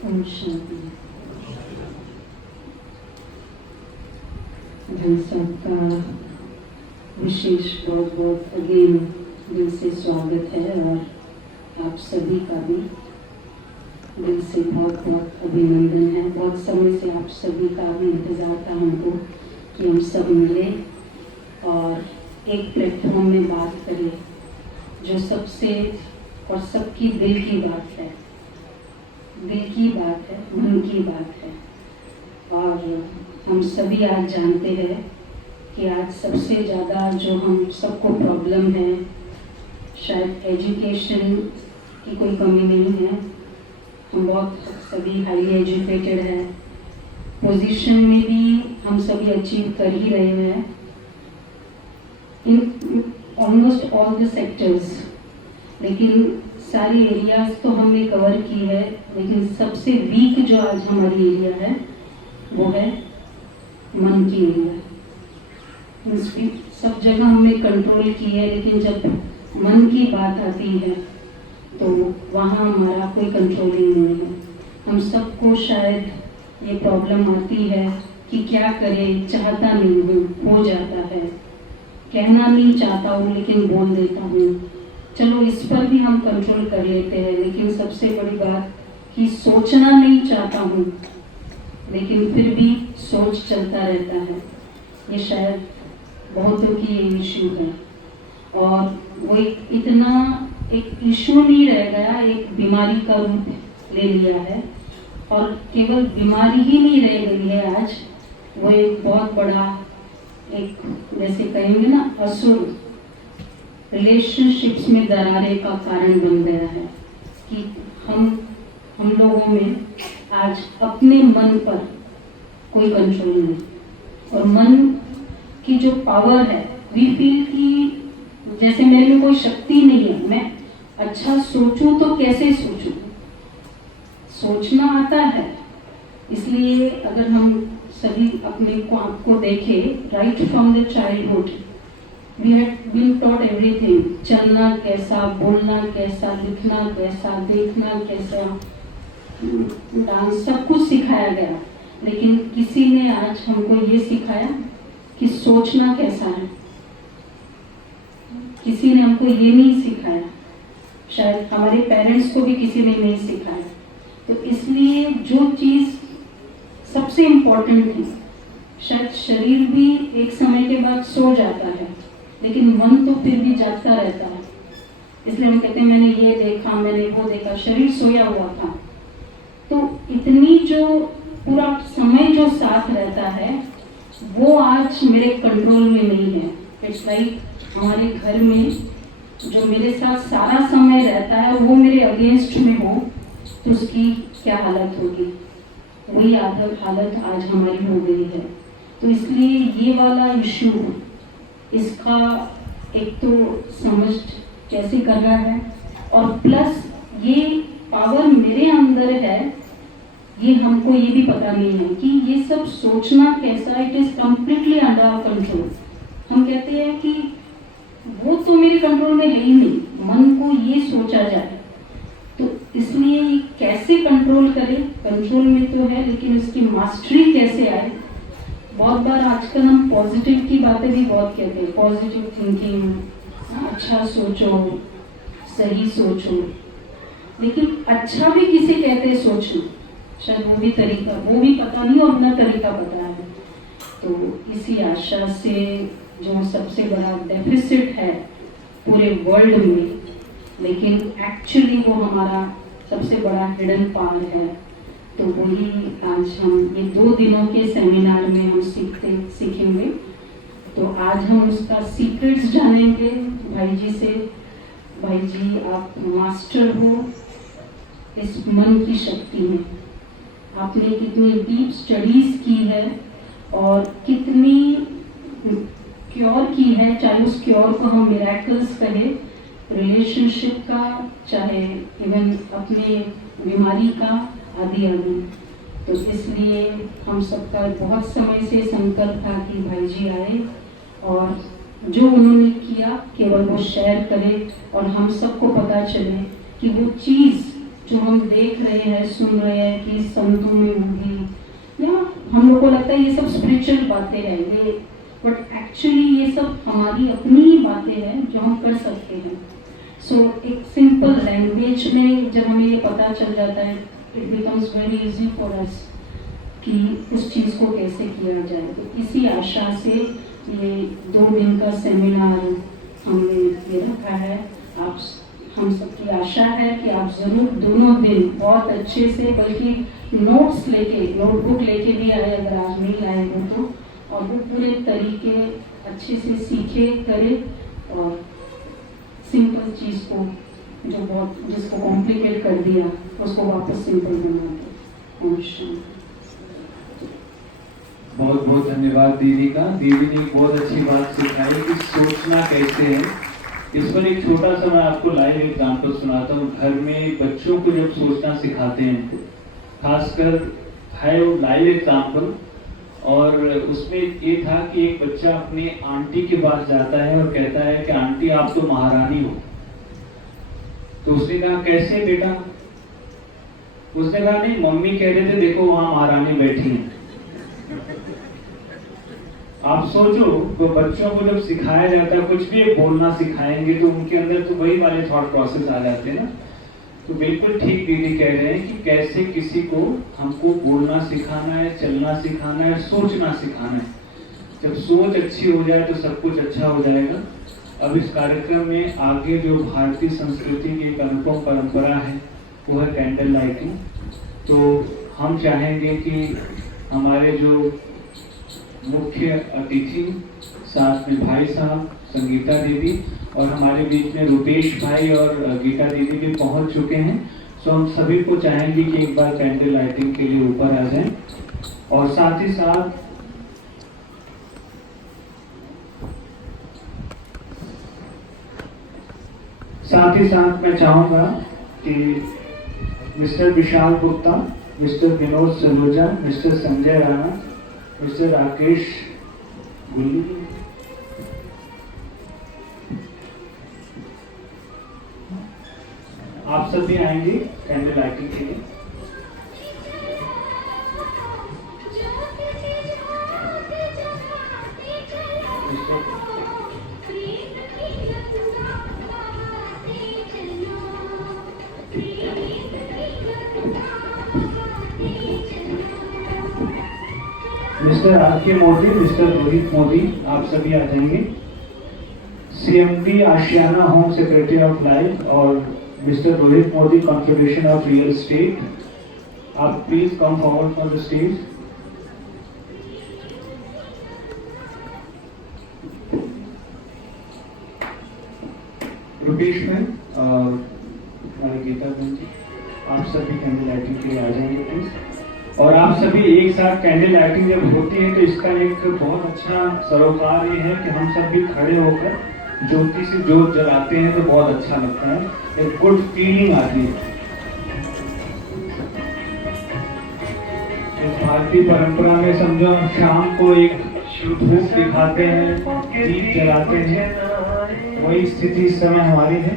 ओम शांति। भाई साहब का विशेष बहुत बहुत अगेन दिल से स्वागत है और आप सभी का भी दिल से बहुत बहुत अभिनंदन है। बहुत समय से आप सभी का भी इंतज़ार था हमको कि हम सब मिले और एक प्लेटफॉर्म में बात करें जो सबसे और सबकी दिल की बात है, दिल की बात है, मन की बात है। और हम सभी आज जानते हैं कि आज सबसे ज़्यादा जो हम सबको प्रॉब्लम है, शायद एजुकेशन की कोई कमी नहीं है। हम बहुत सभी हाईली एजुकेटेड हैं, पोजीशन में भी हम सभी अचीव कर ही रहे हैं in almost all the sectors. लेकिन सारी एरियाज तो हमने कवर की है, लेकिन सबसे वीक जो आज हमारी एरिया है वो है मन की एरिया। सब जगह हमने कंट्रोल की है, लेकिन जब मन की बात आती है तो वहाँ हमारा कोई कंट्रोलिंग नहीं है। हम सबको शायद ये प्रॉब्लम आती है कि क्या करें, चाहता नहीं हूँ, हो जाता है, कहना नहीं चाहता हूँ लेकिन बोल देता हूँ। चलो इस पर भी हम कंट्रोल कर लेते हैं, लेकिन सबसे बड़ी बात कि सोचना नहीं चाहता हूँ लेकिन फिर भी सोच चलता रहता है। ये शायद बहुतों की ये इशू है और वो इतना एक इशू नहीं रह गया, एक बीमारी का रूप ले लिया है। और केवल बीमारी ही नहीं रह गई है आज, वो एक बहुत बड़ा एक जैसे कहेंगे ना असुर, रिलेशनशिप्स में दरारें का कारण बन गया है कि हम लोगों में आज अपने मन पर कोई कंट्रोल नहीं। और मन की जो पावर है, वी फील कि जैसे मेरे में कोई शक्ति नहीं है, मैं अच्छा सोचूं तो कैसे सोचूं, सोचना आता है। इसलिए अगर हम सभी अपने को आपको देखें, right from the childhood we had been taught everything. चलना कैसा, बोलना कैसा, लिखना कैसा, देखना कैसा, डांस, सब कुछ सिखाया गया। लेकिन किसी ने आज हमको ये सिखाया कि सोचना कैसा है, किसी ने हमको ये नहीं सिखाया। शायद हमारे पेरेंट्स को भी किसी ने नहीं सिखाया। तो इसलिए जो चीज़ सबसे इम्पोर्टेंट थी, शायद शरीर भी एक समय के बाद सो जाता है लेकिन मन तो फिर भी जागता रहता है। इसलिए हम कहते हैं मैंने ये देखा, मैंने वो देखा, शरीर सोया हुआ था। तो इतनी जो पूरा समय जो साथ रहता है वो आज मेरे कंट्रोल में नहीं है। इट्स लाइक हमारे घर में जो मेरे साथ सारा समय रहता है वो मेरे अगेंस्ट में हो तो उसकी क्या हालत होगी, वही हालत आज हमारी हो गई है। तो इसलिए ये वाला इशू, इसका एक तो समझ कैसे कर रहा है और प्लस ये पावर मेरे अंदर है, ये हमको ये भी पता नहीं है कि ये सब सोचना कैसा, it is completely under our control. हम कहते हैं कि वो तो मेरे कंट्रोल में है ही नहीं, मन को ये सोचा जाए। तो इसलिए कैसे कंट्रोल करें, कंट्रोल में तो है लेकिन इसकी मास्टरी कैसे आए। बहुत बार आजकल हम पॉजिटिव की बातें भी बहुत कहते हैं, पॉजिटिव थिंकिंग, अच्छा सोचो, सही सोचो, लेकिन अच्छा भी किसे कहते हैं सोचना, शायद वो भी तरीका, वो भी पता नहीं और अपना तरीका पता है। तो इसी आशा से जो सबसे बड़ा डेफिसिट है पूरे वर्ल्ड में, लेकिन एक्चुअली वो हमारा सबसे बड़ा हिडन पावर है, तो वही आज हम ये 2 दिनों के सेमिनार में हम सीखेंगे। तो आज हम उसका सीक्रेट्स जानेंगे भाई जी से। भाई जी, आप मास्टर हो इस मन की शक्ति में, आपने कितनी डीप स्टडीज की है और कितनी क्योर की है, चाहे उस क्योर को हम मिरेकल्स कहें, रिलेशनशिप का, चाहे इवन अपने बीमारी का, आदि आदि। तो इसलिए हम सबका बहुत समय से संकल्प था कि भाई जी आए और जो उन्होंने किया केवल वो शेयर करें और हम सबको पता चले कि वो चीज़ जो हम देख रहे हैं, सुन रहे हैं कि संतों में होगी, या हम लोग को लगता है ये सब स्पिरिचुअल बातें हैं ये, बट एक्चुअली ये सब हमारी अपनी बातें हैं जो हम कर सकते हैं। सो एक सिंपल लैंग्वेज में जब हमें ये पता चल जाता है, it becomes very easy for us कि उस चीज़ को कैसे किया जाए। तो इसी आशा से ये 2 दिन का सेमिनार हमने ये रखा है। आप हम सबकी आशा है कि आप ज़रूर दोनों दिन बहुत अच्छे से, बल्कि नोट्स लेके, नोटबुक लेके भी आए अगर आज नहीं लाए हो तो, और वो पूरे तरीके अच्छे से सीखे करें और सिंपल चीज़ को जो बहुत जिसको कॉम्प्लिकेट कर दिया उसको वापस सिंपल बना के। बहुत बहुत धन्यवाद दीदी का। दीदी ने एक बहुत अच्छी बात सिखाई कि सोचना कैसे है। इस पर एक छोटा सा मैं आपको लाइव एग्जांपल सुनाता हूँ। घर में बच्चों को जब सोचना सिखाते हैं, खासकर है वो लाइव एग्जांपल, और उसमें ये था कि एक बच्चा अपनी आंटी के पास जाता है और कहता है कि आंटी आप तो महारानी हो। तो उसने कहा कैसे बेटा? उसने कहा नहीं, मम्मी कह रहे थे देखो वहां महारानी बैठी है। आप सोचो, तो बच्चों को जब सिखाया जाता है, कुछ भी बोलना सिखाएंगे तो उनके अंदर तो वही वाले थॉट प्रोसेस आ जाते हैं ना। तो बिल्कुल ठीक दीदी कह रहे हैं कि कैसे किसी को हमको बोलना सिखाना है, चलना सिखाना है, सोचना सिखाना है। जब सोच अच्छी हो जाए तो सब कुछ अच्छा हो जाएगा। अब इस कार्यक्रम में आगे जो भारतीय संस्कृति की एक अनुपम परंपरा है वो है कैंडल लाइटिंग। तो हम चाहेंगे कि हमारे जो मुख्य अतिथि, साथ में भाई साहब, संगीता दीदी, और हमारे बीच में रुपेश भाई और गीता दीदी भी पहुंच चुके हैं। सो हम सभी को चाहेंगे कि एक बार कैंडल लाइटिंग के लिए ऊपर आ जाएं। और साथ ही साथ मैं चाहूँगा कि mister Vishal Gupta, mister Vinod Saluja, mister Sanjay Rana, mister Rakesh Gulli, आप सब भी आएंगे कैंडल लाइटिंग के लिए। Mister R K Modi, mister Rohit Modi, आप सभी आ जाएंगे। CMD Ashiana home secretary of life और mister Rohit Modi, confederation of real estate, आप please come forward for the stage. Rupesh ma'am और हमारी गीता बहन जी, आप सभी कैंडल लाइटिंग के लिए आ जाएंगे प्लीज। और आप सभी एक साथ कैंडल लाइटिंग जब होती है तो इसका एक बहुत अच्छा सरोकार ये है कि हम सब भी खड़े होकर ज्योति से जोत जलाते हैं तो बहुत अच्छा लगता है, एक गुड फीलिंग आती है। इस भारतीय परंपरा में समझो हम शाम को एक धूप दिखाते हैं, दीप जलाते हैं, वही स्थिति इस समय हमारी है।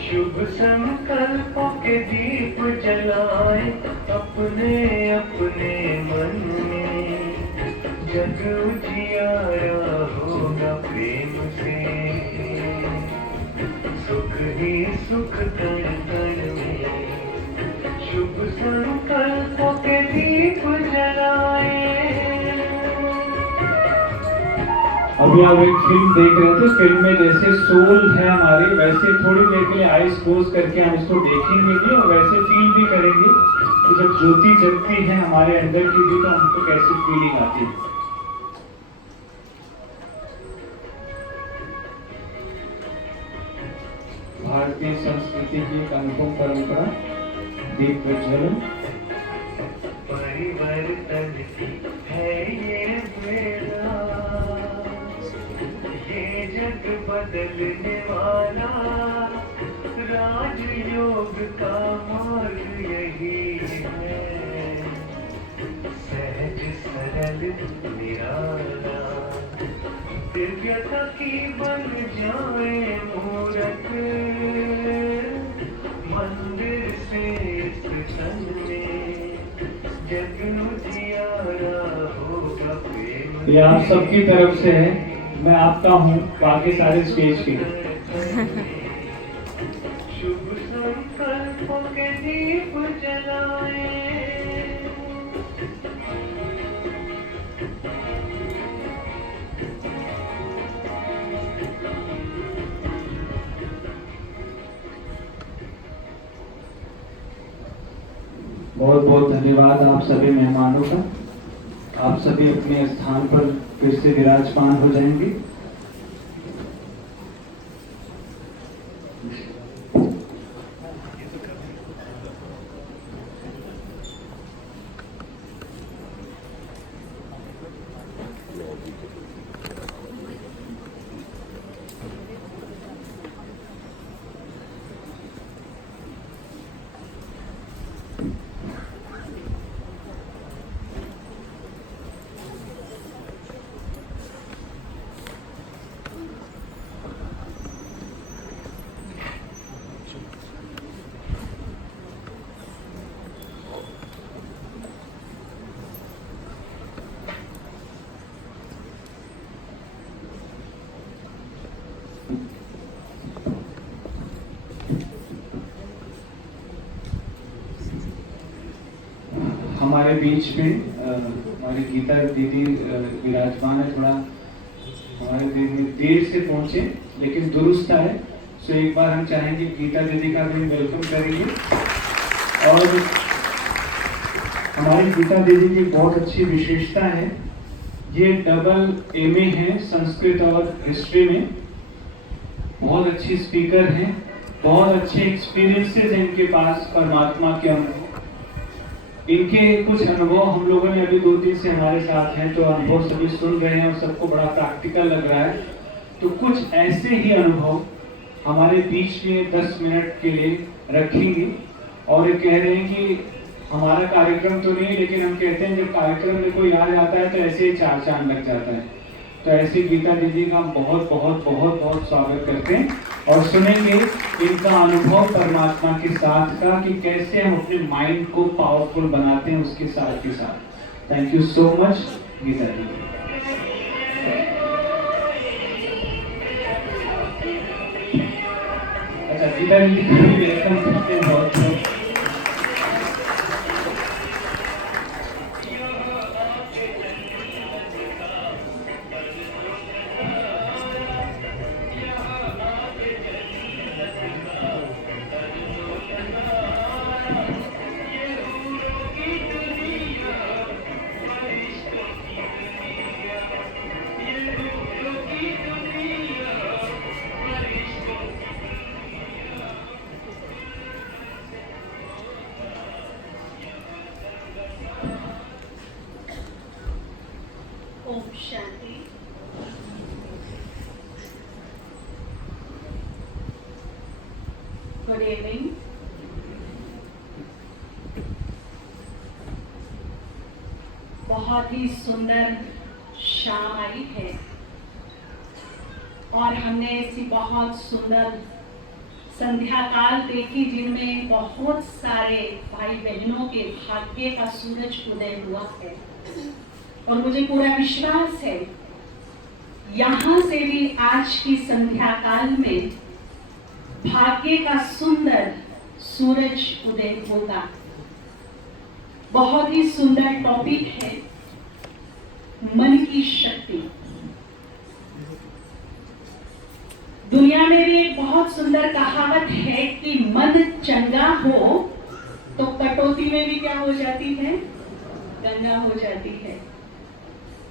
शुभ संकल्पों के दीप जलाए अपने अपने मन में, जग उजियारा होगा प्रेम से, सुख ही सुख तन तन में। शुभ संकल्पों के दीप जलाए। अभी आप एक फिल्म देख रहे थे, फिल्म में जैसे सोल है हमारे, वैसे थोड़ी देर के लिए आईज क्लोज करके हम इसको देखेंगे भी और वैसे फील भी करेंगे कि जब ज्योति जगती है हमारे अंदर की भी तो हमको कैसी फीलिंग आती है। भारतीय संस्कृति की एक अनुपम परंपरा दीप प्रज्वलन। परिवर्तन है ये बेड़ा, ये जग बदलने वाला, राजयोग का मार्ग यही है, सहज सरल निराला, दिव्यता की बन जाए मूरत, मंदिर से इस तन में जग उजियारा होगा प्रेम। ये आप सबकी तरफ से है, मैं आपका हूँ, बाकी सारे स्टेज के। शुभ संकल्पों के दीप जलाए, बहुत बहुत धन्यवाद आप सभी मेहमानों का। आप सभी अपने स्थान पर फिर से विराजमान हो जाएंगे। हमारे बीच में हमारी गीता दीदी विराजमान है। थोड़ा हमारे दीदी देर से पहुंचे लेकिन दुरुस्त है, सो एक बार हम चाहेंगे गीता दीदी का भी वेलकम करेंगे। और हमारी गीता दीदी की बहुत अच्छी विशेषता है, ये डबल एमए है संस्कृत और हिस्ट्री में, बहुत अच्छी स्पीकर हैं, बहुत अच्छे एक्सपीरियंसेस हैं इनके पास परमात्मा के अनुभव। इनके कुछ अनुभव हम लोगों ने अभी 2 दिन से हमारे साथ हैं, तो अनुभव सभी सुन रहे हैं और सबको बड़ा प्रैक्टिकल लग रहा है। तो कुछ ऐसे ही अनुभव हमारे बीच में 10 मिनट के लिए रखेंगे। और ये कह रहे हैं कि हमारा कार्यक्रम तो नहीं, लेकिन हम कहते हैं जब कार्यक्रम में कोई आ जाता है तो ऐसे ही 4 चांद लग जाता है। तो ऐसे गीता दीदी का बहुत बहुत बहुत बहुत स्वागत करते हैं और सुनेंगे इनका अनुभव परमात्मा के साथ का कि कैसे हम अपने माइंड को पावरफुल बनाते हैं उसके साथ के साथ। Thank you so much Geeta दीदी। अच्छा, गीता दीदी वेलकम करते हैं बहुत बहुत। ओम शांति। Good evening. बहुत ही सुंदर शाम आई है और हमने ऐसी बहुत सुंदर संध्या काल देखी जिनमें बहुत सारे भाई बहनों के भाग्य का सूरज उदय हुआ है। और मुझे पूरा विश्वास है यहाँ से भी आज की संध्या काल में भाग्य का सुंदर सूरज उदय होगा। बहुत ही सुंदर टॉपिक है मन की शक्ति। दुनिया में भी एक बहुत सुंदर कहावत है कि मन चंगा हो तो कटौती में भी क्या हो जाती है, गंगा हो जाती है।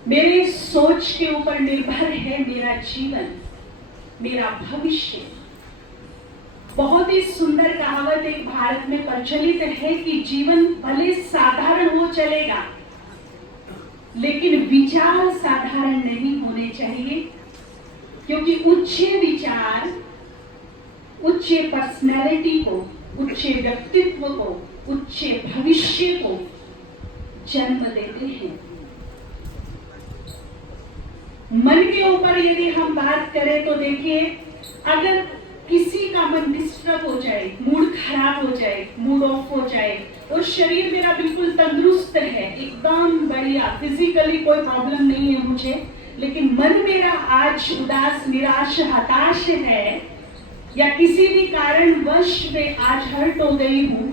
मेरे सोच के ऊपर निर्भर है मेरा जीवन, मेरा भविष्य। बहुत ही सुंदर कहावत एक भारत में प्रचलित है कि जीवन भले साधारण हो चलेगा लेकिन विचार साधारण नहीं होने चाहिए, क्योंकि उच्च विचार उच्च पर्सनैलिटी को, उच्च व्यक्तित्व को, उच्च भविष्य को जन्म देते हैं। मन के ऊपर यदि हम बात करें तो देखिए, अगर किसी का मन डिस्टर्ब हो जाए, मूड खराब हो जाए, मूड ऑफ हो जाए, और शरीर मेरा बिल्कुल तंदुरुस्त है, एकदम बढ़िया, फिजिकली कोई प्रॉब्लम नहीं है मुझे, लेकिन मन मेरा आज उदास, निराश, हताश है, या किसी भी कारणवश में आज हर्ट हो गई हूं,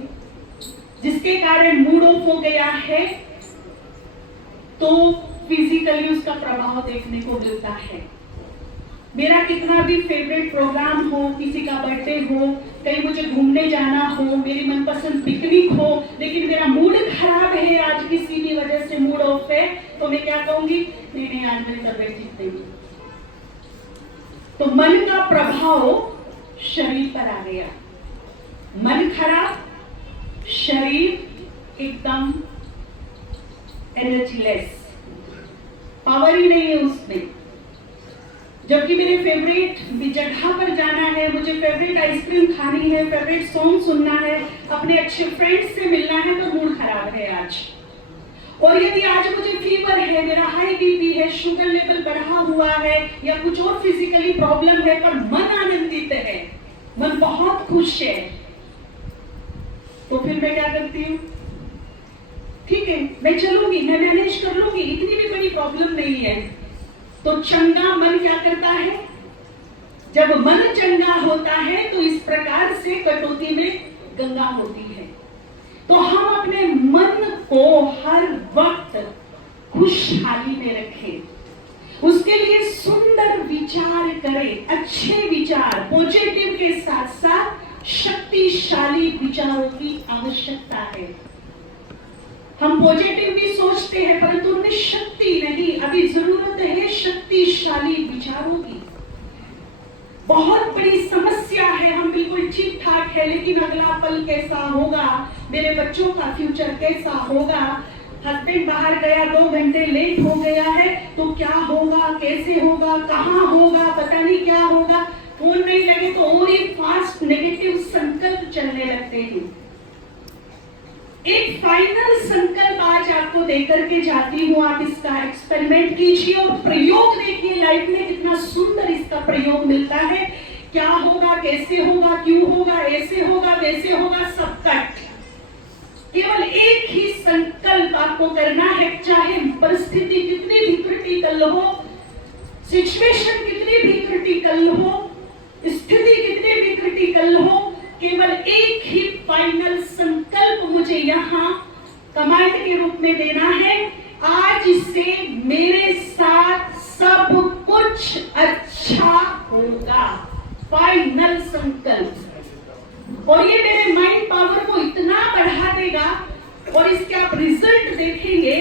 जिसके कारण मूड ऑफ हो गया है, तो फिजिकली उसका प्रभाव देखने को मिलता है। मेरा कितना भी फेवरेट प्रोग्राम हो, किसी का बर्थडे हो, कहीं मुझे घूमने जाना हो, मेरी मनपसंद पिकनिक हो, लेकिन मेरा मूड खराब है, आज किसी भी वजह से मूड ऑफ है, तो मैं क्या कहूंगी, नहीं आज मेरी तबीयत ठीक नहीं। तो मन का प्रभाव शरीर पर आ गया, मन खराब, शरीर एकदम एनर्जीलेस, पावर ही नहीं है उसमें। जबकि मेरे फेवरेट जगह पर जाना है, मुझे फेवरेट आइसक्रीम खानी है, फेवरेट सॉन्ग सुनना है, अपने अच्छे फ्रेंड्स से मिलना है, तो मूड खराब है आज। और यदि आज मुझे फीवर है, मेरा हाई बीपी है, शुगर लेवल बढ़ा हुआ है, या कुछ और फिजिकली प्रॉब्लम है, पर मन आनंदित है, मन बहुत खुश है, तो फिर मैं क्या करती हूँ, ठीक है मैं चलूंगी, मैं मैनेज कर लूंगी, इतनी भी बड़ी प्रॉब्लम नहीं है। तो चंगा मन क्या करता है, जब मन चंगा होता है तो इस प्रकार से कटौती में गंगा होती है। तो हम अपने मन को हर वक्त खुशहाली में रखें, उसके लिए सुंदर विचार करें, अच्छे विचार, पॉजिटिव के साथ साथ शक्तिशाली विचारों की आवश्यकता है। हम पॉजिटिव भी सोचते हैं, परंतु उनमें शक्ति नहीं, अभी जरूरत है शक्तिशाली विचारों की। बहुत बड़ी समस्या है, हम बिल्कुल ठीक ठाक है, लेकिन अगला पल कैसा होगा, मेरे बच्चों का फ्यूचर कैसा होगा, हस्बैंड बाहर गया, 2 घंटे लेट हो गया है, तो क्या होगा, कैसे होगा, कहाँ होगा, पता नहीं क्या होगा, फोन नहीं लगे तो और ही फास्ट नेगेटिव संकल्प चलने लगते हैं। एक फाइनल संकल्प आज आपको देकर के जाती हूँ, आप इसका एक्सपेरिमेंट कीजिए और प्रयोग देखिए, लाइफ में कितना सुंदर इसका प्रयोग मिलता है। क्या होगा, कैसे होगा, क्यों होगा, ऐसे होगा, वैसे होगा, सब कट। केवल एक ही संकल्प आपको करना है, चाहे परिस्थिति कितनी भी क्रिटिकल हो, सिचुएशन कितनी भी क्रिटिकल हो, स्थिति कितनी भी क्रिटिकल हो, केवल एक ही फाइनल संकल्प मुझे यहाँ कमांड के रूप में देना है, आज से मेरे साथ सब कुछ अच्छा होगा। फाइनल संकल्प, और ये मेरे माइंड पावर को इतना बढ़ा देगा, और इसके आप रिजल्ट देखेंगे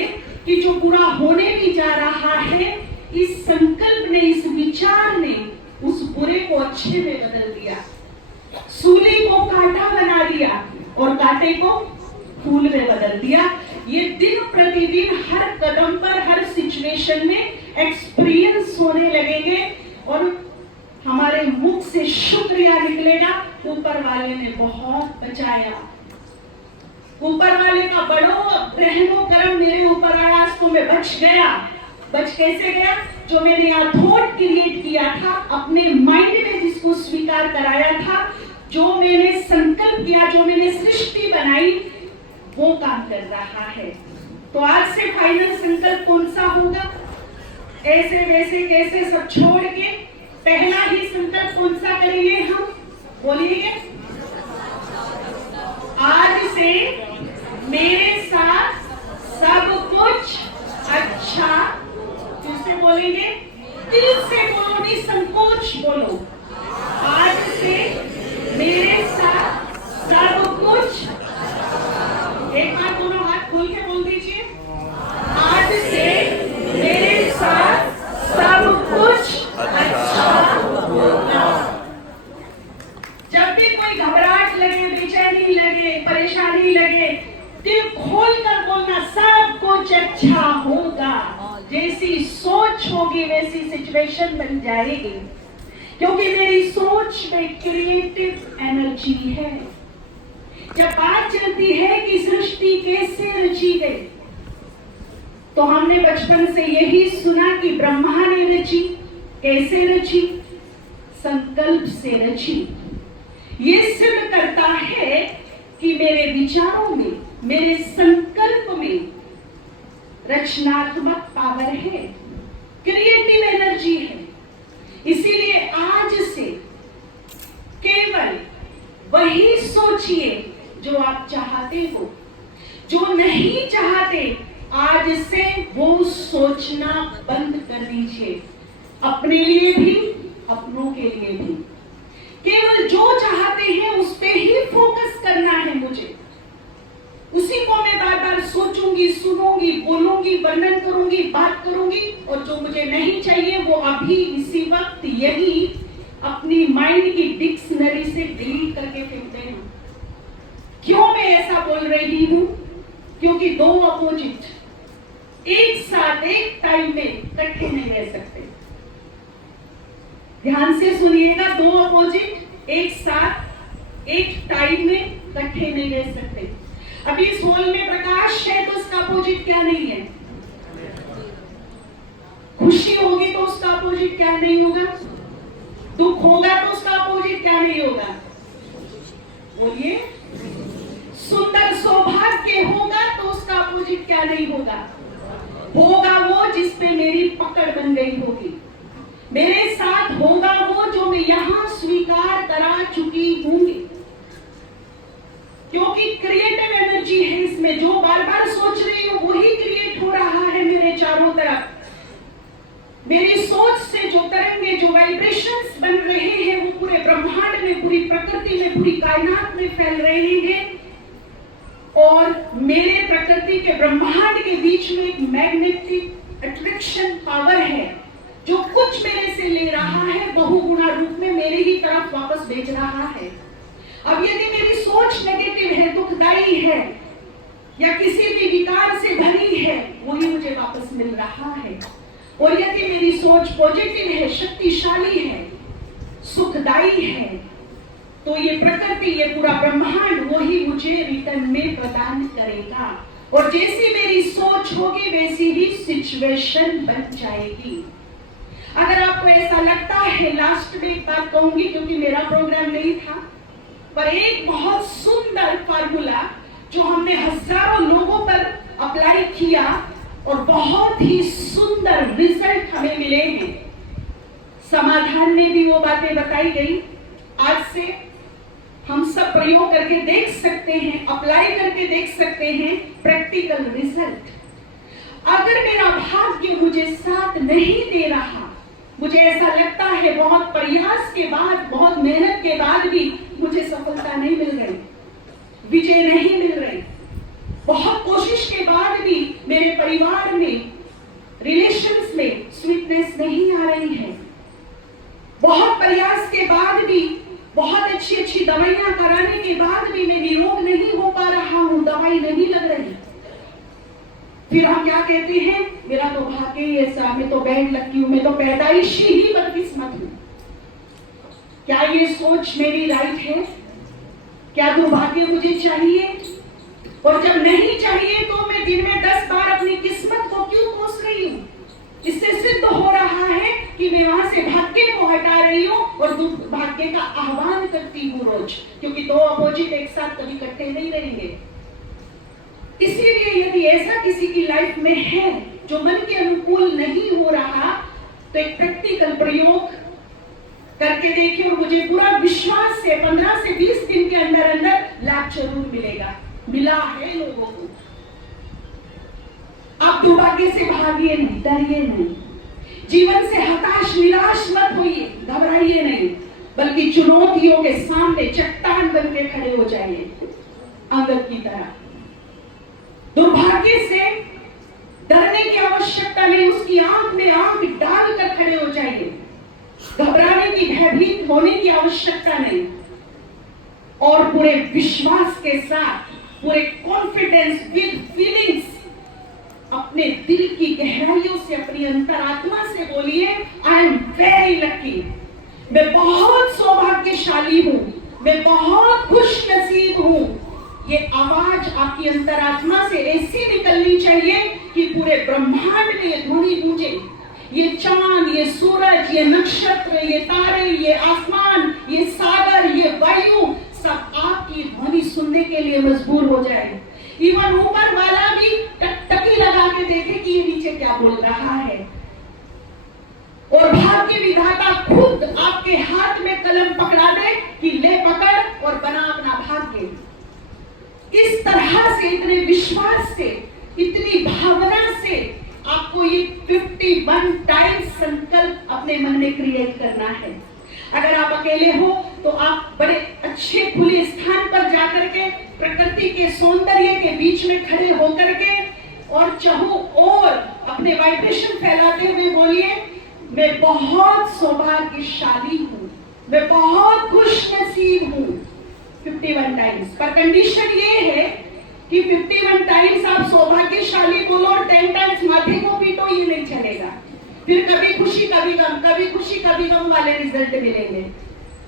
कि जो बुरा होने भी जा रहा है, इस संकल्प ने, इस विचार ने उस बुरे को अच्छे में बदल दिया, सूली को कांटा बना दिया और कांटे को फूल में बदल दिया। ये दिन प्रतिदिन हर कदम पर, हर सिचुएशन में एक्सपीरियंस होने लगेंगे, और हमारे मुख से शुक्रिया निकलेगा, ऊपर वाले ने बहुत बचाया, ऊपर वाले का बड़ो रहमो करम मेरे ऊपर आया, तो मैं बच गया। बच कैसे गया, जो मैंने यहाँ थॉट क्रिएट किया था, अपने माइंड में जिसको स्वीकार कराया था, जो मैंने संकल्प किया, जो मैंने सृष्टि बनाई, वो काम कर रहा है। तो आज से फाइनल संकल्प कौन सा होगा, ऐसे वैसे कैसे सब छोड़ के पहला ही संकल्प कौन सा करेंगे हम, बोलिए, आज से मेरे साथ सब कुछ अच्छा। किससे बोलेंगे, दिल से बोलो, निसंकोच बोलो, आज से मेरे साथ सब कुछ। एक बार दोनों हाथ खोल के बोल दीजिए, आज से मेरे साथ सब कुछ अच्छा होगा। जब भी कोई घबराहट लगे, बेचैनी लगे, परेशानी लगे, दिल खोल कर बोलना, सब कुछ अच्छा होगा। जैसी सोच होगी वैसी सिचुएशन बन जाएगी, क्योंकि मेरी सोच में क्रिएटिव एनर्जी है। जब बात चलती है कि सृष्टि कैसे रची गई, तो तो हमने बचपन से यही सुना कि ब्रह्मा ने रची। कैसे रची? संकल्प से रची। ये सिद्ध करता है कि मेरे विचारों में, मेरे संकल्प में रचनात्मक पावर है, क्रिएटिव एनर्जी है। इसीलिए आज से केवल वही सोचिए जो आप चाहते हो, जो नहीं चाहते आज से वो सोचना बंद कर दीजिए। अपने लिए भी, अपनों के लिए भी। केवल जो चाहते हैं उस पे ही फोकस करना है मुझे। उसी को मैं बार बार सोचूंगी, सुनूंगी, बोलूंगी, वर्णन करूंगी, बात करूंगी, और जो मुझे नहीं चाहिए वो अभी इसी वक्त यही अपनी माइंड की डिक्शनरी से डिलीट करके फेंकते हैं। क्यों मैं ऐसा बोल रही हूं? क्योंकि दो अपोजिट एक साथ एक टाइम में इकट्ठे नहीं रह सकते। ध्यान से सुनिएगा, दो अपोजिट एक साथ एक टाइम में इकट्ठे नहीं रह सकते। अभी इस हॉल में प्रकाश है तो उसका अपोजिट क्या नहीं है? खुशी होगी तो उसका अपोजिट क्या नहीं होगा? दुख होगा तो उसका अपोजिट क्या नहीं होगा? बोलिए। सुंदर सौभाग्य होगा तो उसका अपोजिट क्या नहीं होगा? होगा वो जिस पे मेरी पकड़ बन गई होगी। मेरे साथ होगा वो जो मैं यहां स्वीकार करा चुकी हूंगी। क्योंकि क्रिएटिव एनर्जी है इसमें। जो बार बार सोच रही हूं वही क्रिएट हो रहा है मेरे चारों तरफ। मेरी सोच से जो तरंगे, जो वाइब्रेशंस बन रहे हैं वो पूरे ब्रह्मांड में, पूरी प्रकृति में, पूरी कायनात में फैल रहे हैं। और मेरे प्रकृति के ब्रह्मांड के बीच में एक मैग्नेटिक अट्रैक्शन पावर है जो कुछ मेरे से ले रहा है, बहुगुणा रूप में मेरे ही तरफ वापस भेज रहा है। अब यदि मेरी सोच नेगेटिव है, दुखदाई है या किसी भी विकार से भरी है, वही मुझे वापस मिल रहा है। और यदि मेरी सोच पॉजिटिव है, शक्तिशाली है, सुखदाई है, तो ये प्रकृति, ये पूरा ब्रह्मांड वही मुझे रिटर्न में प्रदान करेगा। और जैसी मेरी सोच होगी वैसी ही सिचुएशन बन जाएगी। अगर आपको ऐसा लगता है, लास्ट में एक बात कहूंगी क्योंकि मेरा प्रोग्राम नहीं था, पर एक बहुत सुंदर फार्मूला जो हमने हजारों लोगों पर अप्लाई किया और बहुत ही सुंदर रिजल्ट हमें मिले हैं। समाधान में भी वो बातें बताई गई। आज से हम सब प्रयोग करके देख सकते हैं, अप्लाई करके देख सकते हैं प्रैक्टिकल रिजल्ट। अगर मेरा भाग्य मुझे साथ नहीं दे रहा, मुझे ऐसा लगता है बहुत प्रयास के बाद, बहुत मेहनत के बाद भी मुझे सफलता नहीं मिल रही, विजय नहीं मिल रही, बहुत कोशिश के बाद भी मेरे परिवार में, रिलेशंस में स्वीटनेस नहीं आ रही है, बहुत प्रयास के बाद भी, बहुत अच्छी अच्छी दवाइयां कराने के बाद भी मैं निरोग नहीं हो पा रहा हूं, दवाई नहीं लग रही। फिर हम क्या कहते हैं? मेरा तो भाग्य ही ऐसा, मैं तो बैड लकी हूं, मैं तो पैदाइशी ही बदकिस्मत हूं। क्या ये सोच मेरी राइट है? क्या दुर्भाग्य मुझे चाहिए? और जब नहीं चाहिए तो मैं दिन में 10 बार अपनी किस्मत को क्यों कोस रही हूं? इससे सिद्ध हो रहा है कि मैं वहां से भाग्य को हटा रही हूं और दुर्भाग्य का आह्वान करती हूं रोज, क्योंकि दो अपोजिट एक साथ कभी इकट्ठे नहीं रहेंगे। इसीलिए यदि ऐसा किसी की लाइफ में है जो मन के अनुकूल नहीं हो रहा, तो एक प्रैक्टिकल प्रयोग करके देखिए और मुझे पूरा विश्वास है 15 से 20 दिन के अंदर अंदर लाभ जरूर मिलेगा। मिला है लोगों को। आप दुर्भाग्य से भागिए नहीं, डरिए नहीं, जीवन से हताश निराश मत होइए, घबराइए नहीं, बल्कि चुनौतियों के सामने चट्टान बन के खड़े हो जाइए अंगद की तरह। दुर्भाग्य से डरने की आवश्यकता नहीं, उसकी आंख में आंख डालकर खड़े हो जाइए। घबराने की, भयभीत होने की आवश्यकता नहीं, और पूरे विश्वास के साथ, पूरे कॉन्फिडेंस विद फीलिंग्स, अपने दिल की गहराइयों से, अपनी अंतरात्मा से बोलिए, आई एम वेरी लकी, मैं बहुत सौभाग्यशाली हूं, मैं बहुत खुश नसीब हूं, ये आवाज आपकी अंतरात्मा से ऐसी निकलनी चाहिए कि पूरे ब्रह्मांड में ये ध्वनि गूंजे। ये चांद, ये सूरज, ये नक्षत्र, ये तारे, ये आसमान, ये सागर, ये वायु सब आपकी ध्वनि सुनने के लिए मजबूर हो जाए। इवन ऊपर वाला भी टकटकी लगा के देखे कि ये नीचे क्या बोल रहा है। और भाग्य विधाता खुद आपके हाथ में कलम पकड़ा दे कि ले पकड़ और बना अपना भाग्य। इस तरह से, इतने विश्वास से, इतनी भावना से आपको ये 51 टाइम्स संकल्प अपने मन में क्रिएट करना है। अगर आप अकेले हो तो आप बड़े अच्छे खुले स्थान पर जाकर के प्रकृति के सौंदर्य के बीच में खड़े होकर के और चाहो और अपने वाइब्रेशन फैलाते हुए बोलिए, मैं बहुत सौभाग्यशाली हूँ, मैं बहुत खुश नसीब हूँ। 51 टाइम्स। पर कंडीशन ये है कि 51 टाइम्स आप सौभाग्यशाली बोलो और 10 टाइम्स माथे को पीटो, ये नहीं चलेगा। फिर कभी खुशी कभी गम, कभी खुशी कभी गम वाले रिजल्ट मिलेंगे।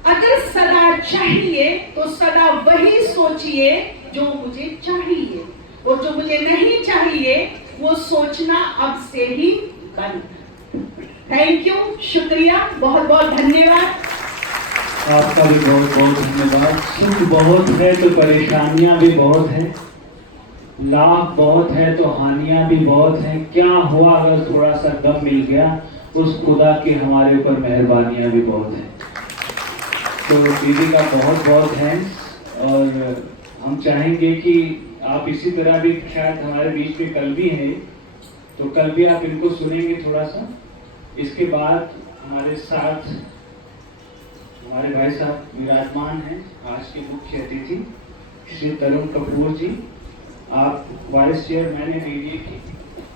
अगर सदा चाहिए तो सदा वही सोचिए जो मुझे चाहिए, और जो मुझे नहीं चाहिए वो सोचना अब से ही बंद। थैंक यू, शुक्रिया, बहुत बहुत धन्यवाद। आपका भी बहुत बहुत धन्यवाद। सुख बहुत है तो परेशानियां भी बहुत हैं, लाभ बहुत है तो हानियां भी बहुत हैं। क्या हुआ अगर थोड़ा सा दम मिल गया, उस खुदा की हमारे ऊपर मेहरबानियां भी बहुत हैं। तो दीदी का बहुत बहुत थैंक्स। और हम चाहेंगे कि आप इसी तरह भी, शायद हमारे बीच में कल भी है तो कल भी आप इनको सुनेंगे थोड़ा सा। इसके बाद हमारे साथ हमारे भाई साहब विराजमान हैं, आज के मुख्य अतिथि श्री तरुण कपूर जी। आप वाइस चेयरमैन हैं मीडिया की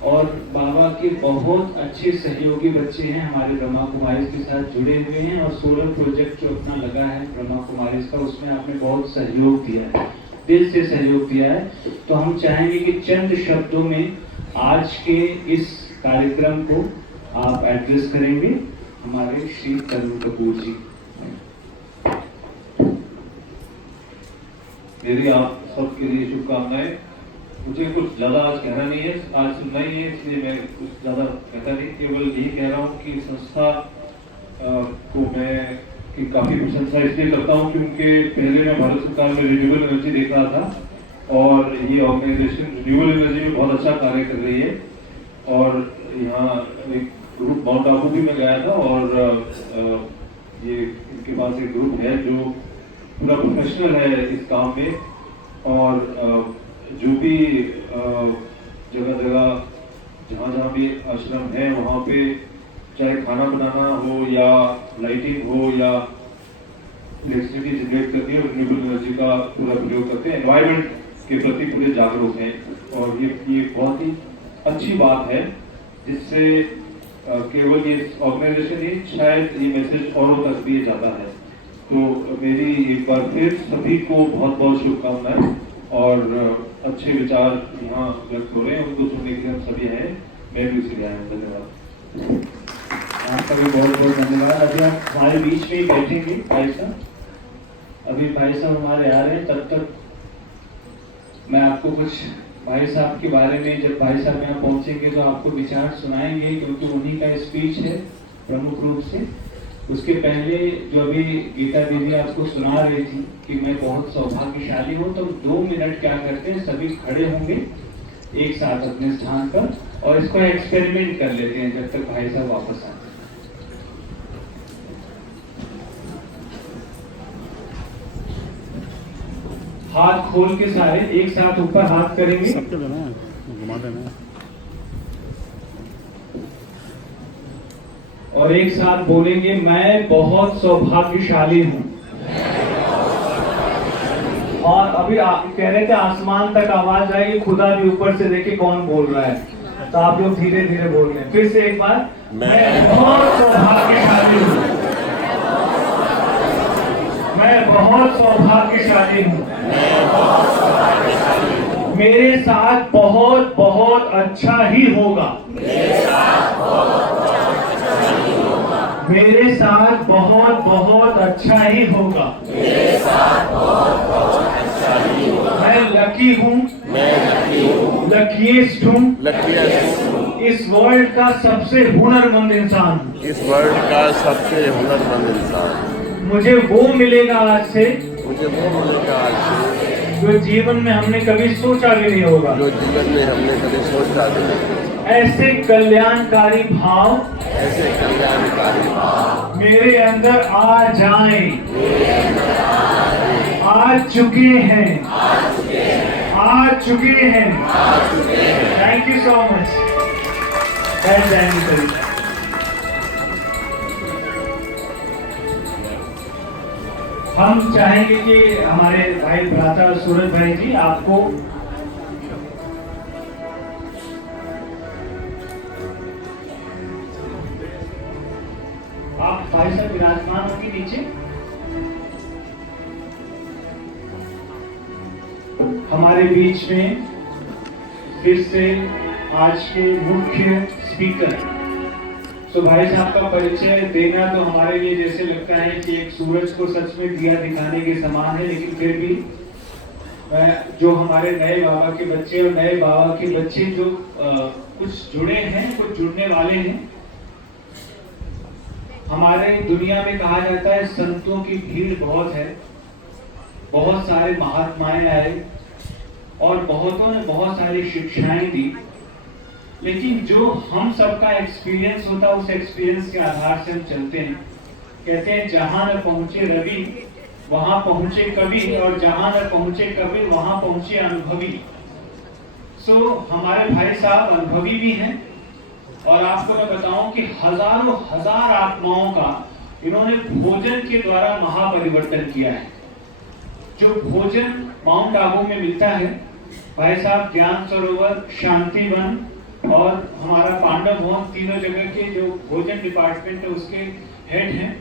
और बाबा के बहुत अच्छे सहयोगी बच्चे हैं, हमारे ब्रह्मा कुमारी के साथ जुड़े हुए हैं। और सोलर प्रोजेक्ट जो अपना लगा है ब्रह्मा कुमारी का, उसमें आपने बहुत सहयोग दिया है, दिल से सहयोग दिया है। तो हम चाहेंगे कि चंद शब्दों में आज के इस कार्यक्रम को आप एड्रेस करेंगे, हमारे श्री तरुण कपूर जी। मेरी आप सबके लिए शुभकामनाएं। मुझे कुछ ज़्यादा आज कहना नहीं है, आज सुनना ही है, इसलिए मैं कुछ ज़्यादा कहता नहीं, केवल यही कह रहा हूँ कि संस्था को मैं की काफ़ी प्रशंसा इसलिए करता हूँ क्योंकि पहले मैं भारत सरकार में रिन्यूएबल एनर्जी देख रहा था और ये ऑर्गेनाइजेशन रिन्यूएबल एनर्जी में बहुत अच्छा कार्य कर रही है। और यहाँ एक ग्रुप माउंट आबू भी मैं गया था और ये इनके पास एक ग्रुप है जो पूरा प्रोफेशनल है इस काम में। और जो भी जगह जगह जहाँ भी आश्रम है वहाँ पे चाहे खाना बनाना हो या लाइटिंग हो या इलेक्ट्रिसिटी जनरेट करनी हो, रिन्यूएबल एनर्जी का पूरा प्रयोग करते हैं, एनवायरनमेंट के प्रति पूरे जागरूक हैं। और ये बहुत ही अच्छी बात है जिससे केवल ये ऑर्गेनाइजेशन ही शायद ये मैसेज औरों तक भी जाता है। तो मेरी एक बार फिर सभी को बहुत बहुत शुभकामनाएं और अच्छे विचार यहाँ व्यक्त हो रहे हैं, उनको सुनने के लिए हम सभी हैं, मैं भी उसी आया हूँ। धन्यवाद। आपका भी बहुत बहुत धन्यवाद। अभी आप हमारे बीच में ही बैठेंगे भाई साहब, अभी भाई साहब हमारे आ रहे हैं, तब तक मैं आपको कुछ भाई साहब के बारे में, जब भाई साहब यहाँ पहुँचेंगे तो आपको विचार सुनाएंगे क्योंकि उन्हीं का स्पीच है प्रमुख रूप से। उसके पहले जो अभी गीता दीदी आपको सुना रही थी कि मैं बहुत सौभाग्यशाली हूँ, तो 2 मिनट क्या करते हैं, सभी खड़े होंगे एक साथ अपने स्थान पर और इसको एक्सपेरिमेंट कर लेते हैं जब तक भाई साहब वापस आते हैं। हाथ खोल के सारे एक साथ ऊपर हाथ करेंगे, घुमा देना और एक साथ बोलेंगे, मैं बहुत सौभाग्यशाली हूँ। और अभी आप कह रहे थे आसमान तक आवाज आएगी, खुदा भी ऊपर से देखे कौन बोल रहा है, तो आप लोग धीरे धीरे बोल रहे हैं। फिर से एक बार, मैं बहुत सौभाग्यशाली हूँ, मैं बहुत सौभाग्यशाली हूँ, मेरे साथ बहुत बहुत अच्छा ही होगा, मेरे साथ बहुत बहुत अच्छा ही होगा, मैं luckiest हूँ लकीस्ट इस वर्ल्ड का सबसे हुनरमंद इंसान। इस वर्ल्ड का सबसे हुनरमंद इंसान। मुझे वो मिलेगा आज से मुझे वो मिलेगा आज से जो जीवन में हमने कभी सोचा भी नहीं होगा। जो जीवन में हमने कभी सोचा भी नहीं। ऐसे कल्याणकारी भाव ऐसे कल्याणकारी भाव मेरे अंदर आ जाएं, आ चुके हैं, आ चुके हैं। Thank you so much. बैठ जाएंगे सभी। हम चाहेंगे कि हमारे भाई भ्राता सूरज भाई जी आपको आप भाई साहब विराजमान होंगे नीचे। हमारे बीच में फिर से आज के मुख्य स्पीकर। तो भाई साहब का परिचय देना तो हमारे लिए जैसे लगता है कि एक सूरज को सच में दिया दिखाने के समान है, लेकिन फिर भी जो हमारे नए बाबा के बच्चे और नए बाबा के बच्चे जो कुछ जुड़े हैं, कुछ जुड़ने वाले हैं। हमारे दुनिया में कहा जाता है संतों की भीड़ बहुत है, बहुत सारे महात्माएं आए और बहुतों ने बहुत सारी शिक्षाएं दी, लेकिन जो हम सबका एक्सपीरियंस होता है उस एक्सपीरियंस के आधार से हम चलते हैं। कहते हैं जहां न पहुंचे रवि वहां पहुंचे कवि, और जहां न पहुंचे कबीर वहां पहुंचे अनुभवी। सो हमारे भाई साहब अनुभवी भी हैं, और आपको मैं बताऊं कि हजारों हजार आत्माओं का इन्होंने भोजन के द्वारा महापरिवर्तन किया है। जो भोजन माउंट आबू में मिलता है, भाई साहब ज्ञान सरोवर, शांति वन और हमारा पांडव भवन, तीनों जगह के जो भोजन डिपार्टमेंट है उसके हेड हैं।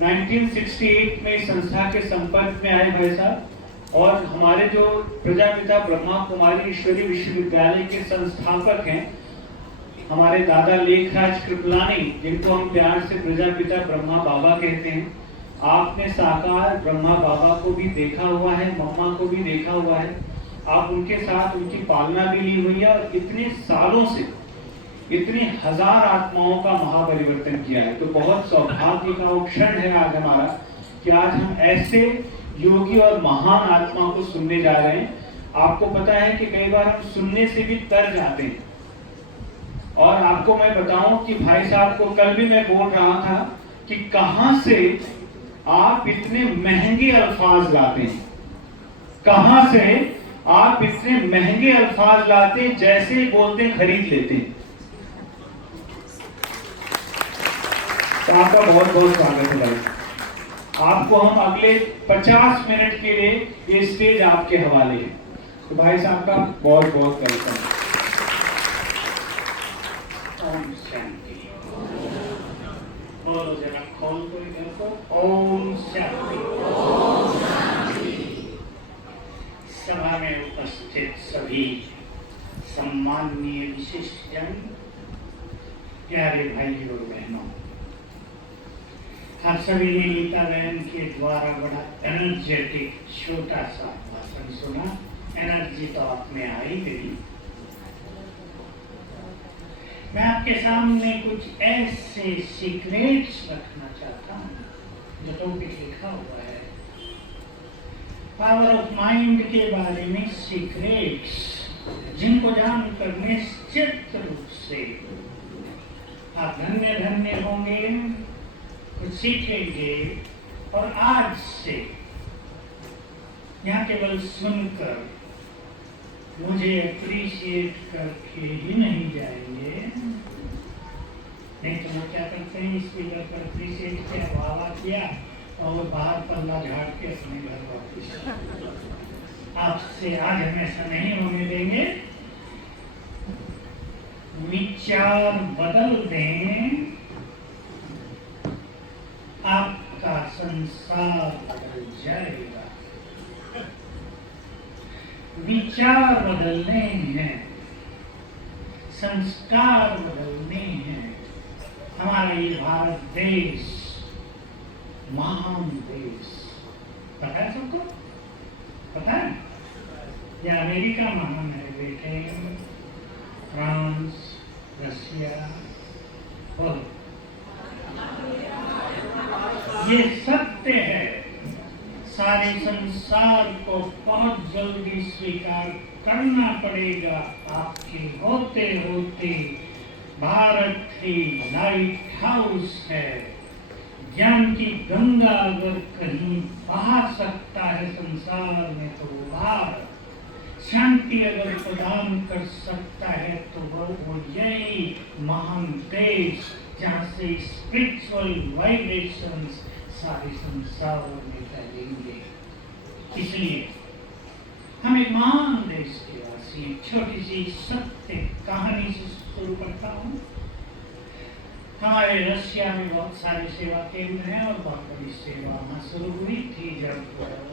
1968 में इस संस्था के संपर्क में आए भाई साहब, और हमारे जो प्रजापिता ब्रह्मा कुमारी ईश्वरी विश्वविद्यालय के संस्थापक हैं हमारे दादा लेखराज कृपलानी, जिनको हम प्यार से प्रजापिता ब्रह्मा बाबा कहते हैं। आपने साकार ब्रह्मा बाबा को भी देखा हुआ है, मम्मा को भी देखा हुआ है, आप उनके साथ उनकी पालना भी ली हुई है, और इतने सालों से इतनी हजार आत्माओं का महापरिवर्तन किया है। तो बहुत सौभाग्य का वो क्षण है आज हमारा कि आज हम ऐसे योगी और महान आत्मा को सुनने जा रहे हैं। आपको पता है कि कई बार हम सुनने से भी तर जाते हैं, और आपको मैं बताऊं कि भाई साहब को कल भी मैं बोल रहा था कि कहां से आप इतने महंगे अल्फाज लाते हैं, कहां से आप इतने महंगे अल्फाज लाते हैं, जैसे ही बोलते हैं खरीद लेते हैं। तो आपका बहुत बहुत स्वागत है भाई। आपको हम अगले 50 मिनट के लिए ये स्टेज आपके हवाले है। तो भाई साहब का बहुत बहुत वेलकम। ओम शांति। बोलो जरा खोल को इधर को। ओम शांति। सभा में उपस्थित सभी सम्माननीय विशिष्ट जन, प्यारे भाइयों और बहनों, आप सभी ने नीता बहन के द्वारा बड़ा एनर्जेटिक छोटा सा भाषण सुना। एनर्जी तो आप में आ ही गई। मैं आपके सामने कुछ ऐसे सीक्रेट्स रखना चाहता हूँ जो टॉपिक लिखा हुआ है, पावर ऑफ माइंड के बारे में सीक्रेट्स, जिनको जानकर निश्चित रूप से आप धन्य धन्य होंगे, कुछ सीखेंगे, और आज से यहाँ केवल सुनकर मुझे अप्रिशिएट करके ही नहीं जाएंगे। नहीं तो वो क्या करते हैं, स्पीकर पर अप्रिशिएट किया, वाह किया, और बाहर पल्ला झाड़ के अपने घर वापस। आपसे आज हमेशा नहीं होने देंगे। विचार बदल दें, आपका संसार बदल जाएगा। विचार बदलने हैं, संस्कार बदलने हैं। हमारा ये भारत देश महान देश, पता है सबको? पता है? ये अमेरिका महान है बेटे, फ्रांस, रशिया, बोलो, ये सत्य है। सारे संसार को बहुत जल्दी स्वीकार करना पड़ेगा। आपके होते होते भारत ही लाइट हाउस है। ज्ञान की गंगा अगर कहीं बहा सकता है संसार में तो वो भारत। शांति अगर प्रदान कर सकता है तो वो यही महान देश जहाँ से स्पिरिचुअल वाइब्रेशंस सारे संसार में फैलेंगे। इसलिए हम एक महान देश के वासी, छोटी सी सत्य कहानी से शुरू करता हूँ। हमारे रशिया में बहुत सारे सेवा केंद्र हैं और बहुत बड़ी सेवा वहाँ शुरू हुई थी जब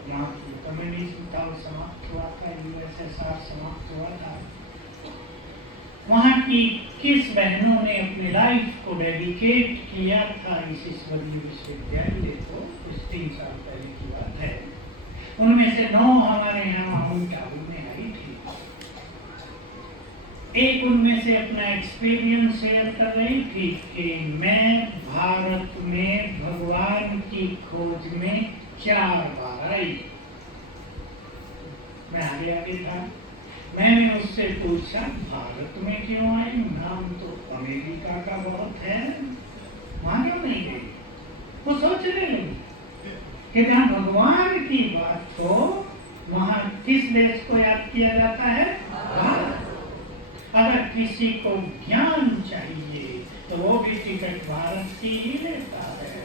यहाँ की कम्युनिज्म था वो समाप्त हुआ था, USSR समाप्त हुआ था। वहाँ की किस बहनों ने अपनी लाइफ को डेडिकेट किया था इस ईश्वरीय विश्वविद्यालय को, कुछ 3 साल पहले की बात है। उनमें से 9 हमारे यहाँ माउंट आबू में आई थी। एक उनमें से अपना एक्सपीरियंस शेयर कर रही थी कि मैं भारत में भगवान की खोज में 4 बार आई। मैं आगे था। मैंने उससे पूछा भारत में क्यों आई? नाम तो अमेरिका का बहुत है, वहां क्यों नहीं गई? वो सोचने लगी कि जहाँ भगवान की बात हो वहां किस देश को याद किया जाता है? भारत। अगर किसी को ज्ञान चाहिए तो वो भी टिकट भारत की ही लेता है।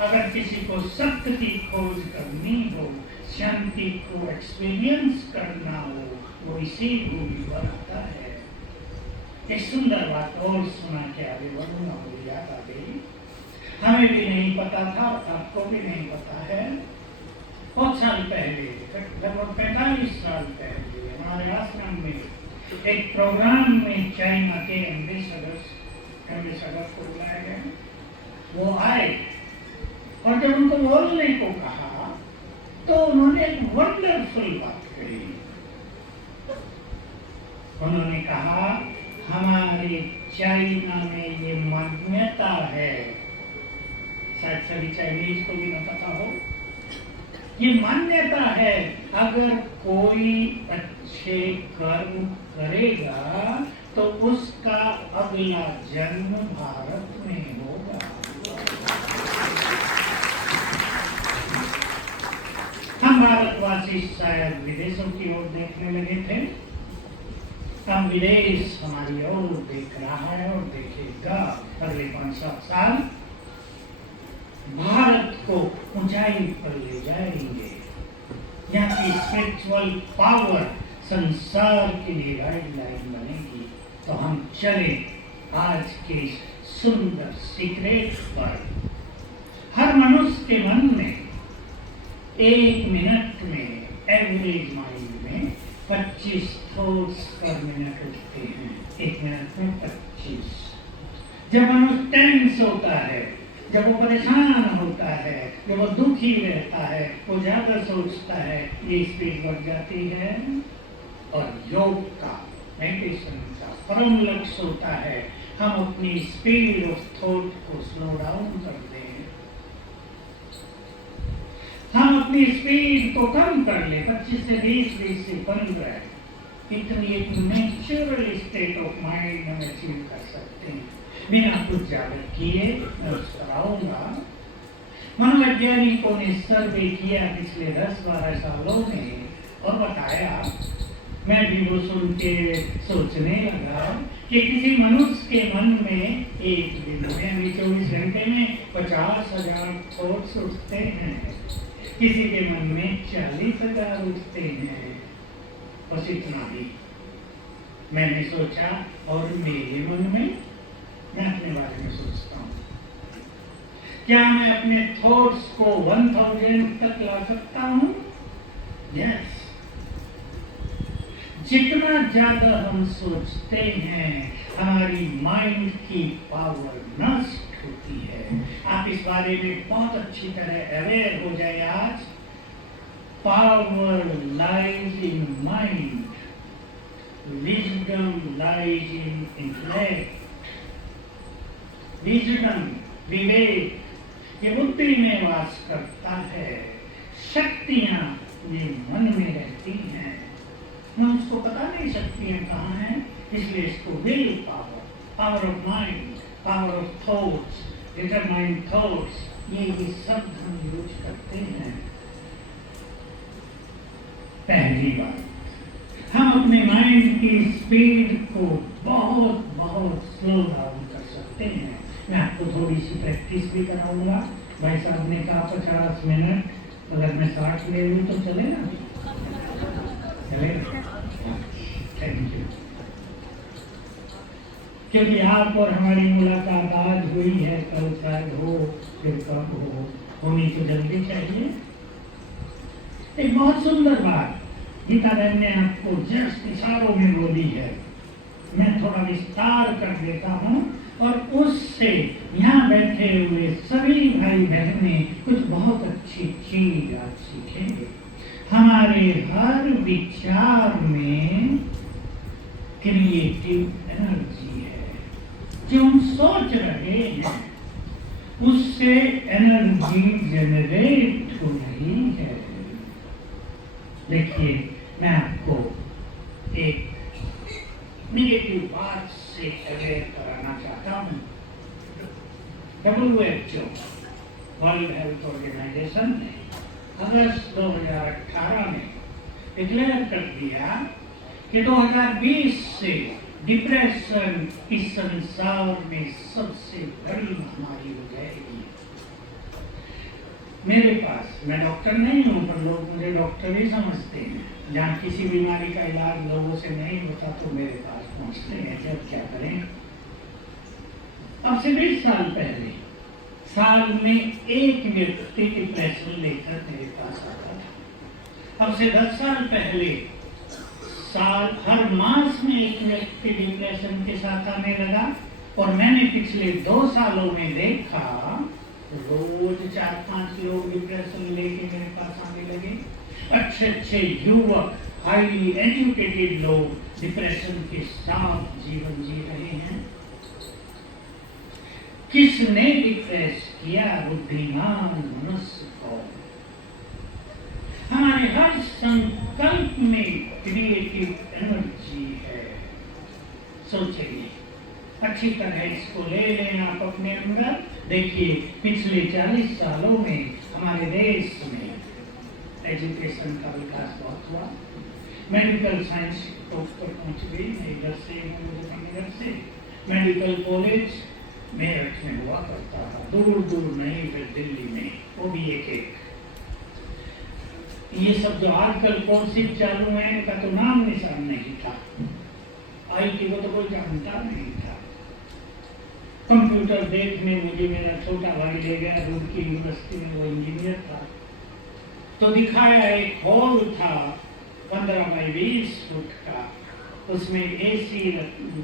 अगर किसी को सत्य की खोज करनी हो, शांति को एक्सपीरियंस करना हो, वो इसी भूमि पर आता है। एक सुंदर बात और सुना के आगे बढ़ूंगा, मुझे याद आ गई। हमें भी नहीं पता था, आपको भी नहीं पता है। बहुत साल पहले, लगभग 45 साल पहले हमारे आश्रम में एक प्रोग्राम में चाइना के एम्बेसडर को बुलाया गया। वो आए और जब उनको बोलने को कहा तो उन्होंने एक वंडरफुल बात कही। उन्होंने कहा हमारे चाइना में ये मान्यता है, शायद सभी चाइनीज को भी न पता हो, ये मान्यता है अगर कोई अच्छे कर्म करेगा तो उसका अगला जन्म भारत में होगा। हम भारतवासी शायद विदेशों की ओर देखने लगे थे। हम विदेश हमारी ओर देख रहा है और देखेगा। अगले 5-7 साल भारत को ऊंचाई पर ले जाएंगे। यहाँ की स्पिरिचुअल पावर संसार के लिए गाइडलाइन बनेगी। तो हम चले आज के सुंदर सीक्रेट पर। हर मनुष्य के मन में 1 मिनट में, एवरेज माइंड में 25 थॉट्स पर मिनट उठते हैं। 1 मिनट में 25। जब मनुष्य टेंस होता है, जब वो परेशान होता है, जब वो दुखी रहता है, वो ज्यादा सोचता है, ये स्पीड बढ़ जाती है। और योग का, मेडिटेशन का परम लक्ष्य होता है हम अपनी स्पीड ऑफ थॉट को स्लो डाउन कर दें। हम अपनी स्पीड को कम कर ले, 25 से 20 से 15। इतनी एक नेचुरल स्टेट ऑफ माइंड हम अचीव कर सकते हैं बिना कुछ ज्यादा किए। मैं उसको कराऊंगा। मनोवैज्ञानिकों ने सर्वे किया पिछले 10-12 सालों में और बताया, मैं भी वो सुन के सोचने लगा कि किसी मनुष्य के मन में एक दिन में 24 घंटे में 50,000 थॉट्स उठते हैं। किसी के मन में 40,000 उठते हैं। बस इतना ही मैंने सोचा। और मेरे मन में, मैं अपने बारे में सोचता हूँ, क्या मैं अपने थॉट्स को 1000 तक ला सकता हूँ? यस। जितना ज्यादा हम सोचते हैं हमारी माइंड की पावर नष्ट होती है। आप इस बारे में बहुत अच्छी तरह अवेयर हो जाए। आज power lies in mind. wisdom lies in intellect. Wisdom, विवेक, ये बुद्धि में वास करता है। शक्तियां ये मन में रहती हैं। मैं उसको पता नहीं शक्तियां कहाँ हैं, इसलिए इसको will power, power of mind, power of thoughts, determined thoughts, ये सब हम यूज करते हैं। पहली बात, हम अपने माइंड की स्पीड को बहुत बहुत स्लो डाउन कर सकते हैं। मैं आपको थोड़ी सी प्रैक्टिस भी कराऊंगा। भाई साहब ने कहा 50 मिनट, अगर मैं 60 ले लूँ तो चलेगा? चलेगा। Thank you. क्योंकि आप और हमारी मुलाकात आज हुई है, कल शायद हो, फिर कब हो, होनी तो जल्दी चाहिए। एक बहुत सुंदर बात गीता बहन ने आपको जस्ट इशारों में बोली है, मैं थोड़ा विस्तार कर देता हूँ और उससे यहाँ बैठे हुए सभी भाई बहनें कुछ बहुत अच्छी चीज आज सीखेंगे। हमारे हर विचार में क्रिएटिव एनर्जी है। जो हम सोच रहे हैं उससे एनर्जी जनरेट हो रही है। देखिए, मैं आपको एक नेगेटिव बात से अवेयर कराना चाहता हूँ। WHO, वर्ल्ड हेल्थ ऑर्गेनाइजेशन ने अगस्त 2018 में डिक्लेयर कर दिया कि 2020 से डिप्रेशन इस संसार में सबसे बड़ी महामारी हो जाएगी। मेरे पास, मैं डॉक्टर नहीं हूँ पर लोग मुझे डॉक्टर ही समझते हैं। जहाँ किसी बीमारी का इलाज लोगों से नहीं होता तो मेरे पास पहुँचते हैं। जब क्या करें, अब से 20 साल पहले साल में एक व्यक्ति डिप्रेशन लेकर मेरे पास आता था। अब से 10 साल पहले हर मास में एक व्यक्ति डिप्रेशन के साथ आने लगा और मैंने पिछले 2 सालों में देखा रोज 4-5 लोग डिप्रेशन लेके मेरे पास आने लगे। अच्छे युवक, हाईली एजुकेटेड लोग डिप्रेशन के साथ जीवन जी रहे हैं। किसने डिप्रेस किया? बुद्धिमान मनुष्य को। हमारे हर संकल्प में क्रिएटिव एनर्जी है। सोचिए, अच्छी तरह इसको ले लें आप अपने अंदर। देखिए, पिछले 40 सालों में हमारे देश में एजुकेशन का विकास बहुत हुआ। मेडिकल साइंस टॉप पर पहुंच गई। मैं इधर से मुजफ्फरनगर से मेडिकल कॉलेज मेरठ में हुआ करता था, दूर दूर नहीं, फिर दिल्ली में, वो भी एक। ये सब जो आजकल कोर्सेज चालू हैं इनका तो नाम निशान नहीं था। IT को तो कोई जानता नहीं था। कंप्यूटर देखने मुझे मेरा छोटा भाई ले गया, रुड़की यूनिवर्सिटी में, वो इंजीनियर था। तो दिखाया, एक हॉल था 15 बाई 20 फुट का, उसमें AC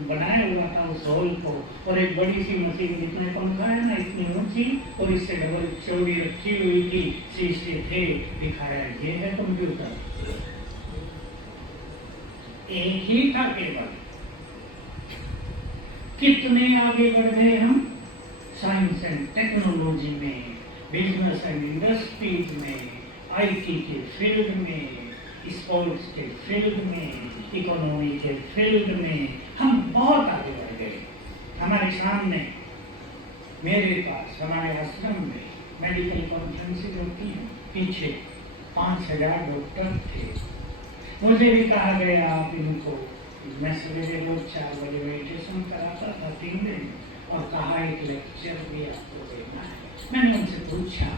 बनाया हुआ था उस हॉल को, और एक बड़ी सी मशीन, जितने पंखा है ना इतनी ऊंची और इससे डबल चौड़ी रखी हुई थी, शीशे थे। दिखाया, ये है कंप्यूटर। एक ही था केवल। कितने आगे बढ़ गए हम साइंस एंड टेक्नोलॉजी में, बिजनेस एंड इंडस्ट्रीज में, IT के फील्ड में, स्पोर्ट्स के फील्ड में, इकोनॉमी के फील्ड में हम बहुत आगे बढ़ गए। हमारे सामने, मेरे पास, हमारे आश्रम में मेडिकल कॉन्फ्रेंसेज होती हैं। पीछे 5000 डॉक्टर थे। मुझे भी कहा गया आप इनको, मैं सवेरे रोज 4 बजे मेडिटेशन कराता था 3 दिन, और कहा एक लेक्चर भी आपको देना है। मैंने उनसे पूछा,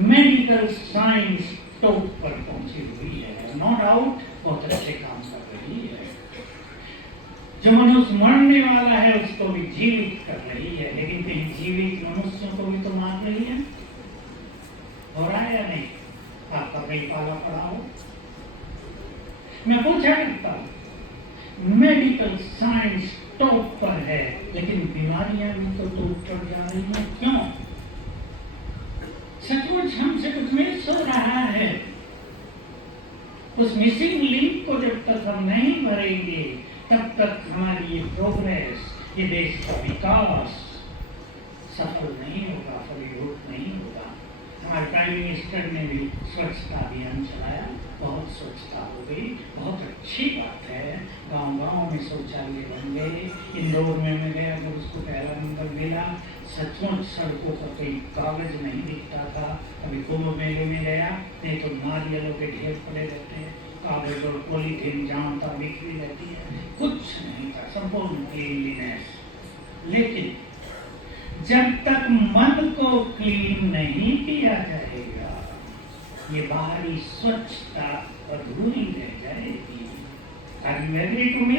मेडिकल साइंस टॉप पर पहुंची हुई है, नो डाउट बहुत अच्छे काम कर रही है। जो मनुष्य मरने वाला है उसको भी जीवित कर रही है, लेकिन कहीं जीवित मनुष्यों को भी तो मार रही है। हो रहा है या नहीं? आपका कहीं पाला पड़ा हो? मैं पूछा करता हूँ, मेडिकल साइंस टॉप पर है, लेकिन बीमारियां भी तो टॉप पर जा रही हैं। क्यों? सचमुच हमसे कुछ मिस हो रहा है। उस मिसिंग लिंक को जब तक हम नहीं भरेंगे तब तक हमारी ये प्रोग्रेस, ये देश का विकास सफल नहीं होगा, फलीभूत नहीं होगा। हमारे प्राइम मिनिस्टर ने भी स्वच्छता अभियान चलाया, बहुत स्वच्छता हो गई, बहुत अच्छी बात है। गांव-गांव में शौचालय बन गए। इंदौर में मैं गया तो उसको पहला नंबर मिला। सचमुच सड़कों पर कोई कागज नहीं दिखता था। अभी कुंभ मेले में गया, नहीं तो नारियलों के ढेर पड़े रहते हैं, कागज और पॉलीथीन जहाँ तक बिखरी रहती है, कुछ नहीं था, संपूर्ण क्लीनलीनेस। लेकिन जब तक मन को क्लीन नहीं किया जाएगा, ये बाहरी स्वच्छता अधूरी रह जाएगी। Are you agree to me?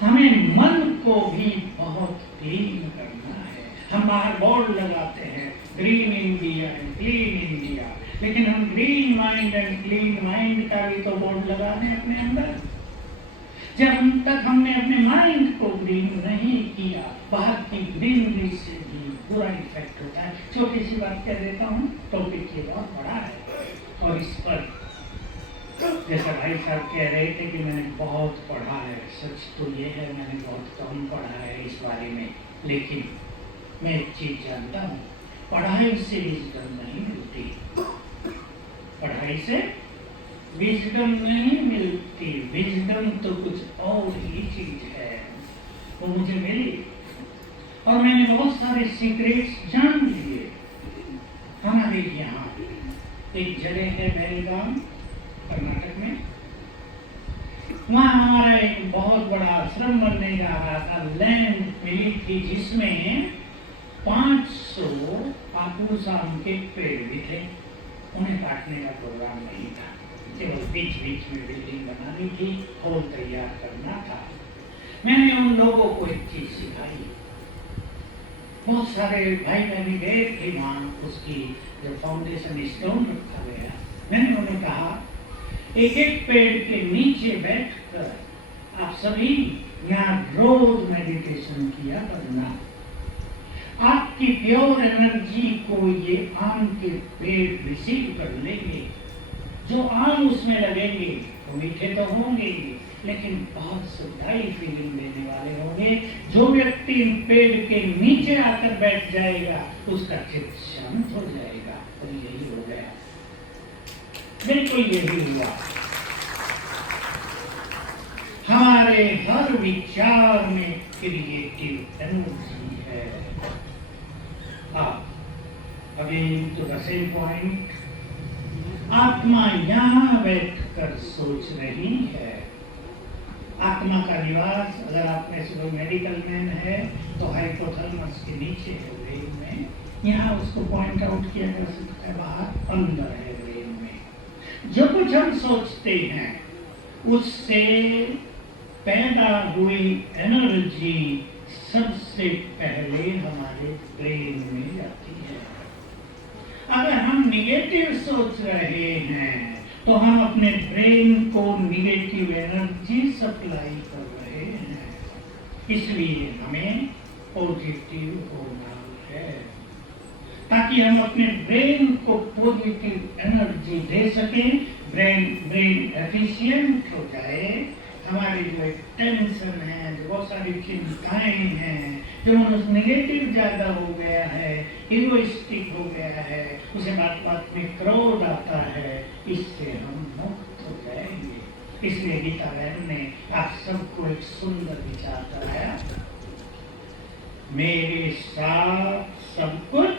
हमें मन को भी बहुत क्लीन करना है। हम बाहर बोर्ड लगाते हैं, green India and clean India, लेकिन हम green mind and clean mind का भी तो बोर्ड लगाने अपने अंदर। जब तक हमने अपने माइंड को ग्रीन नहीं किया, बाहर की ग्रीनरी से भी बुरा इफेक्ट होता है। छोटी सी बात कह देता हूँ, टॉपिक ये बहुत बड़ा है और इस पर जैसा भाई साहब कह रहे थे कि मैंने बहुत पढ़ा है, सच तो ये है मैंने बहुत कम पढ़ा है इस बारे में, लेकिन मैं एक चीज जानता हूँ, पढ़ाई से विजडम नहीं मिलती, पढ़ाई से विजडम नहीं मिलती। विजडम तो कुछ और ही चीज है, वो मुझे मिली और मैंने बहुत सारे सीक्रेट्स जान लिए। हमारे यहाँ एक जगह है बेलगाम, कर्नाटक में, वहाँ हमारा एक बहुत बड़ा आश्रम बनने जा रहा था। लैंड मिली थी जिसमें 500 हापुस आम के पेड़ भी थे। उन्हें काटने का प्रोग्राम नहीं था, केवल बीच बीच में बिल्डिंग बनानी थी, हॉल तैयार करना था। मैंने उन लोगों को एक चीज सिखाई। बहुत सारे भाई बहन गए थे वहाँ, उसकी जो फाउंडेशन स्टोन रखा गया, मैंने उन्हें कहा एक एक पेड़ के नीचे बैठकर आप सभी यहाँ रोज मेडिटेशन किया करना। आपकी प्योर एनर्जी को ये आम के पेड़ रिसीव कर लेंगे। जो आम उसमें लगेंगे तो मीठे तो होंगे, लेकिन बहुत सुखदायी फीलिंग देने वाले होंगे। जो व्यक्ति इन पेड़ के नीचे आकर बैठ जाएगा उसका चित्त शांत हो जाएगा। और यही हो गया, बिल्कुल यही हुआ। हमारे हर विचार में क्रिएटिव एनर्जी है। Again to the same point, आत्मा यहाँ बैठकर सोच रही है। आत्मा का निवास, अगर आप में से कोई मेडिकल मैन है तो हाइपोथैलेमस के नीचे है ब्रेन में, यहाँ उसको पॉइंट आउट किया जा सकता है, बाहर अंदर है ब्रेन में। जो कुछ हम सोचते हैं उससे पैदा हुई एनर्जी सबसे पहले हमारे ब्रेन में जाती है। अगर हम निगेटिव सोच रहे हैं तो हम अपने ब्रेन को निगेटिव एनर्जी सप्लाई कर रहे हैं। इसलिए हमें पॉजिटिव होना है, ताकि हम अपने ब्रेन को पॉजिटिव एनर्जी दे सकें, ब्रेन एफिशिएंट हो जाए। हमारी जो एक टेंशन है, जो बहुत सारी चिंताएं हैं, जो मनुष्य नेगेटिव ज्यादा हो गया है, इगोइस्टिक हो गया है, उसे बात बात में क्रोध आता है, इससे हम मुक्त हो जाएंगे। इसलिए गीता बहन ने आप सबको एक सुंदर विचार कराया, मेरे साथ सब कुछ।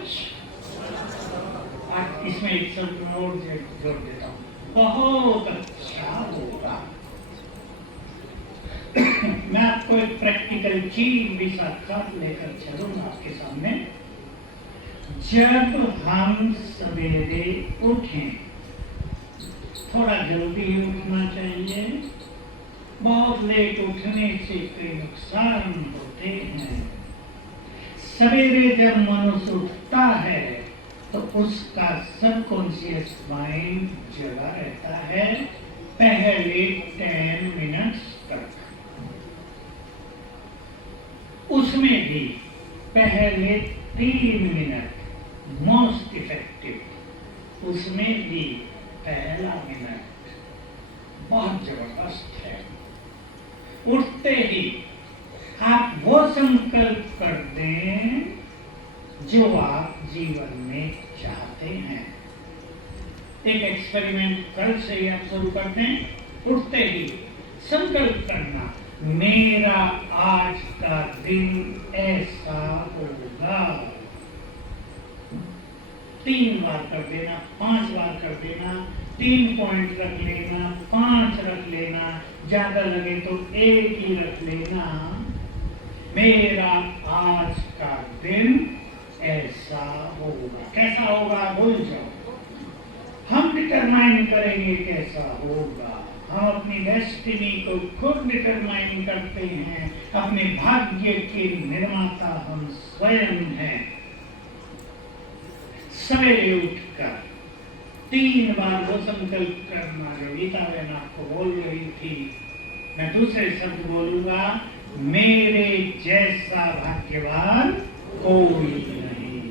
आज इसमें एक शब्द और जोड़ देता हूँ, बहुत अच्छा होगा। मैं आपको एक प्रैक्टिकल चीज भी साथ लेकर चलूंगा आपके सामने। जब हम सवेरे उठें, थोड़ा जल्दी उठना चाहिए। बहुत लेट उठने से कई नुकसान होते हैं। सवेरे जब मनुष्य उठता है तो उसका सबकॉन्शियस माइंड जगा रहता है पहले 10 मिनट्स तक। उसमें भी पहले 3 मिनट मोस्ट इफेक्टिव, उसमें भी पहला मिनट बहुत जबरदस्त है। उठते ही आप वो संकल्प कर दें जो आप जीवन में चाहते हैं। एक एक्सपेरिमेंट कल से ही आप शुरू कर दें। उठते ही संकल्प करना, मेरा आज का दिन ऐसा होगा। 3 बार कर देना, 5 बार कर देना, 3 पॉइंट रख लेना, 5 रख लेना, ज्यादा लगे तो 1 ही रख लेना। मेरा आज का दिन ऐसा होगा। कैसा होगा भूल जाओ, हम डिटरमाइन करेंगे कैसा होगा। हम अपनी डेस्टिनी को खुद डिटरमाइन करते हैं। अपने भाग्य के निर्माता हम स्वयं हैं। सवेरे उठकर 3 बार वो संकल्प करना जो गीता बहन आपको बोल रही थी। मैं दूसरे शब्द बोलूंगा, मेरे जैसा भाग्यवान कोई नहीं।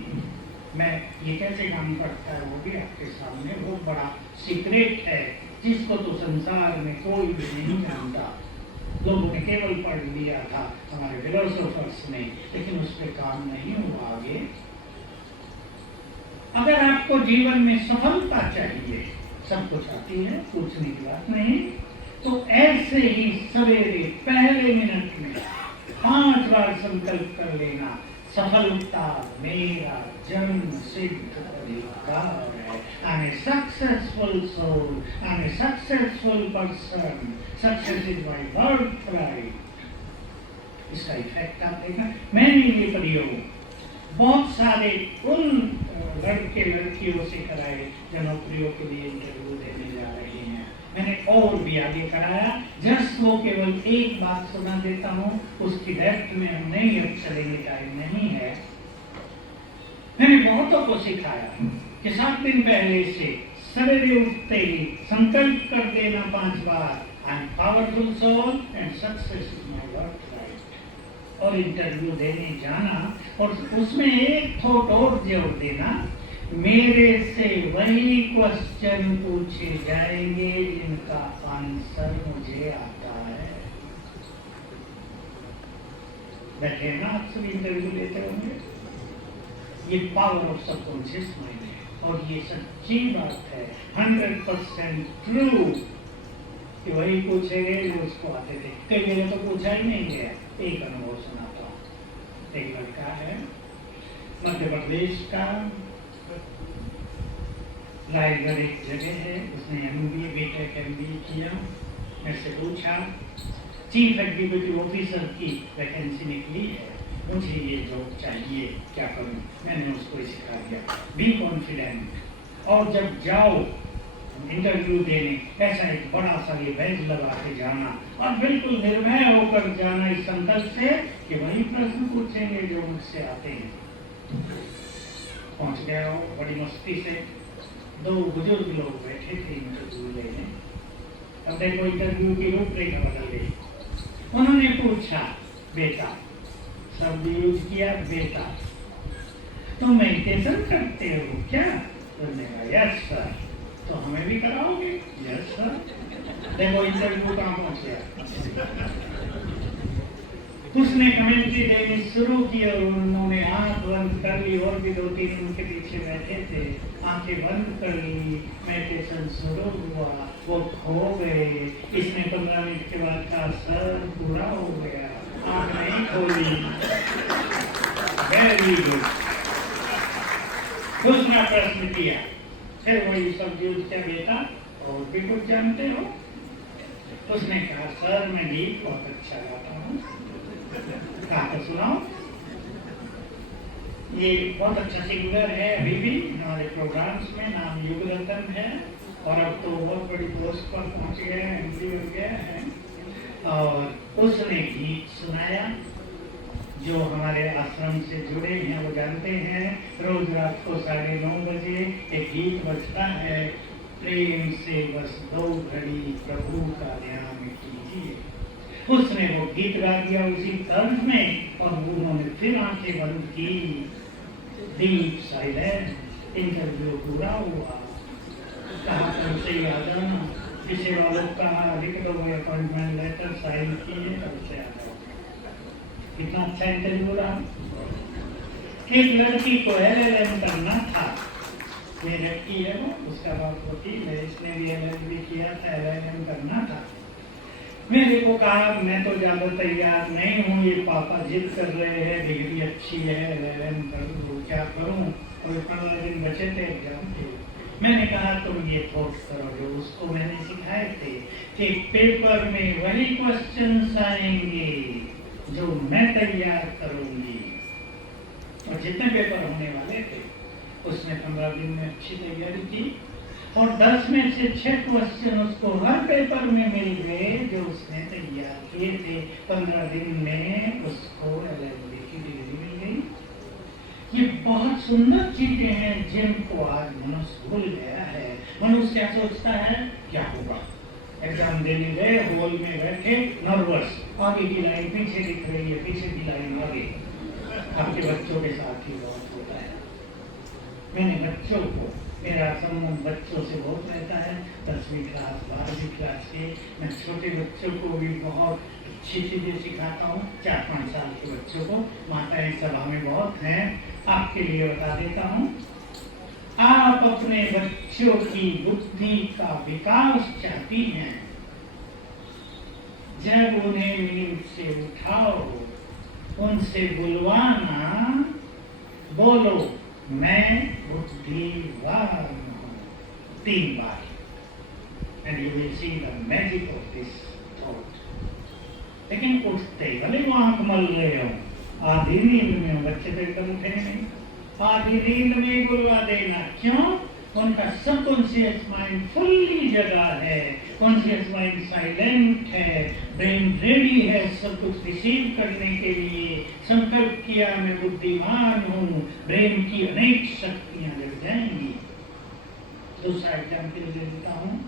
मैं ये कैसे काम करता है वो भी आपके सामने बहुत बड़ा सीक्रेट है, जिसको तो संसार में कोई भी नहीं जानता। लोगों ने केवल पढ़ लिया था हमारे फिलोसोफर्स ने, लेकिन उस पर काम नहीं हुआ आगे। अगर आपको जीवन में सफलता चाहिए, सब कुछ आती है, पूछने की बात नहीं, तो ऐसे ही सवेरे पहले मिनट में 5 बार संकल्प कर लेना, सफलता मेरा जन्म सिद्ध अधिकार है। I'm a successful soul, I'm a successful person, success is my birthright। इसका इफेक्ट आप देखना। मैंने ये प्रयोग बहुत सारे उन लड़के लड़कियों से कराए जो नौकरियों के लिए इंटरव्यू देने जा रहे हैं। मैंने और भी आगे कराया। जस्ट वो केवल एक बात सुना देता हूँ, उसकी डेप्थ में हम नहीं अब चलेंगे, टाइम नहीं है। मैंने बहुतों को सिखाया कि 7 दिन पहले से सवेरे उठते ही संकल्प कर देना 5 बार, I am powerful soul and success is my birthright. और इंटरव्यू देने जाना और उसमें एक थॉट और जोड़ देना, मेरे से वही क्वेश्चन पूछे जाएंगे जिनका आंसर मुझे आता है। बैठे ना आप सब इंटरव्यू लेते होंगे। ये पावर ऑफ सबकॉन्शियस माइंड है और ये सच्ची बात है, 100% ट्रू कि वही पूछेंगे जो उसको आते थे। कई जगह तो पूछा ही नहीं गया। एक अनुभव सुनाता हूँ। एक लड़का है मध्य प्रदेश का, रायगढ़ एक जगह है, उसने MBA BTech MBA किया। मेरे से पूछा, चीफ एग्जीक्यूटिव ऑफिसर की वैकेंसी निकली है, मुझे ये जॉब चाहिए, क्या करूं? मैंने उसको सिखा दिया, बी कॉन्फिडेंट। और जब जाओ इंटरव्यू देने, ऐसा एक बड़ा सा ये बैज लगा के जाना और बिल्कुल निर्भय होकर जाना इस संकल्प से कि वही प्रश्न पूछेंगे जो मुझसे आते हैं। पहुंच गया हो बड़ी मस्ती से। 2 बुजुर्ग लोग बैठे थे इंटरव्यू लेने। अब देखो इंटरव्यू की रूपरेखा बदल गई। उन्होंने पूछा, बेटा, शब्द यूज किया बेटा, तुम मेडिटेशन करते हो क्या? उन्होंने कहा यस सर। तो हमें भी कराओगे? Yes sir. देखो इंटरव्यू कहाँ पहुंच गया। उसने कमेंट्री देनी शुरू की और उन्होंने आंख बंद कर ली और भी 2-3 उनके पीछे बैठे थे, आंखें बंद कर ली। मेडिटेशन शुरू हुआ, वो खो गए। इसने 15 मिनट के बाद कहा सर पूरा हो गया, आंख नहीं खोली। Very good. दूसरा प्रश्न किया, फिर वही सब यूज किया, बेटा और भी कुछ जानते हो? उसने कहा सर मैं गीत बहुत अच्छा गाता हूँ। कहा तो सुनाओ। ये बहुत अच्छा सिंगर है, अभी भी हमारे प्रोग्राम्स में, नाम युग रतन है और अब तो बहुत बड़ी पोस्ट पर पहुंच गए हैं, MP हो गया है। और उसने गीत सुनाया। जो हमारे आश्रम से जुड़े हैं वो जानते हैं, रोज रात को 9:30 बजे एक गीत बजता है, प्रेम से बस 2 घड़ी प्रभु का ध्यान कीजिए। उसने वो गीत गा दिया उसी तर्ज में और उन्होंने फिर आंखें बंद की। Deep silence. इंटरव्यू पूरा हुआ। कहा कल से ही आ जाना, किसी वालों को कहा लिख दो अपॉइंटमेंट लेटर साइन किए, कल से आ जाओ। कितना अच्छा इंटरव्यू रहा। एक लड़की को LLM करना था, ये लड़की है वो, उसका बाप वकील है, इसने भी LLB किया था, LLM करना था। मेरे को कहा मैं तो ज्यादा तैयार नहीं हूँ, ये पापा जिद कर रहे हैं, डिग्री अच्छी है, LLM कर दूँ, क्या करूँ, और 15 दिन बचे थे एग्जाम के। मैंने कहा तुम ये थॉट्स करोगे, उसको मैंने सिखाए थे कि पेपर में वही क्वेश्चंस आएंगे जो मैं तैयार करूंगी, और जितने पेपर होने वाले थे उसने 15 दिन में अच्छी तैयारी की, और 10 में से 6 क्वेश्चन उसको हर पेपर में मिल गए जो उसने तैयार किए थे। 15 दिन में उसको LLB की डिग्री मिल गई। ये बहुत सुंदर चीजें हैं जिनको आज मनुष्य भूल गया है। मनुष्य क्या सोचता है, क्या होगा, एग्जाम देने गए, हॉल में बैठे नर्वस, आगे की लाइन पीछे दिख रही है, पीछे की लाइन आगे। आपके बच्चों के साथ ही बहुत होता है। मैंने बच्चों को, मेरा संबंध बच्चों से बहुत रहता है, 10वीं क्लास 12वीं क्लास के। मैं छोटे बच्चों को भी बहुत अच्छी चीजें सिखाता हूँ, 4-5 साल के बच्चों को। माताएं सभा में बहुत हैं, आपके लिए बता देता हूँ। आप अपने बच्चों की बुद्धि का विकास चाहती हैं, जब उन्हें नींद से उठाओ, उनसे बुलवाना, बोलो मैं बुद्धिवान हूँ 3 बार, and you will see the magic of this thought. लेकिन उठते ही भले वो आंख मल रहे हो, आधी नींद में, बच्चे तो एकदम उठे नहीं, आधी नींद में बुलवा देना। क्यों? उनका सबकॉन्शियस माइंड फुल्ली जगा है, कॉन्शियस माइंड साइलेंट है, ब्रेन रेडी है सब कुछ रिसीव करने के लिए। संकल्प किया मैं बुद्धिमान हूँ, ब्रेन की अनेक शक्तियां जग जाएंगी। दूसरा एग्जाम्पल दे देता हूँ।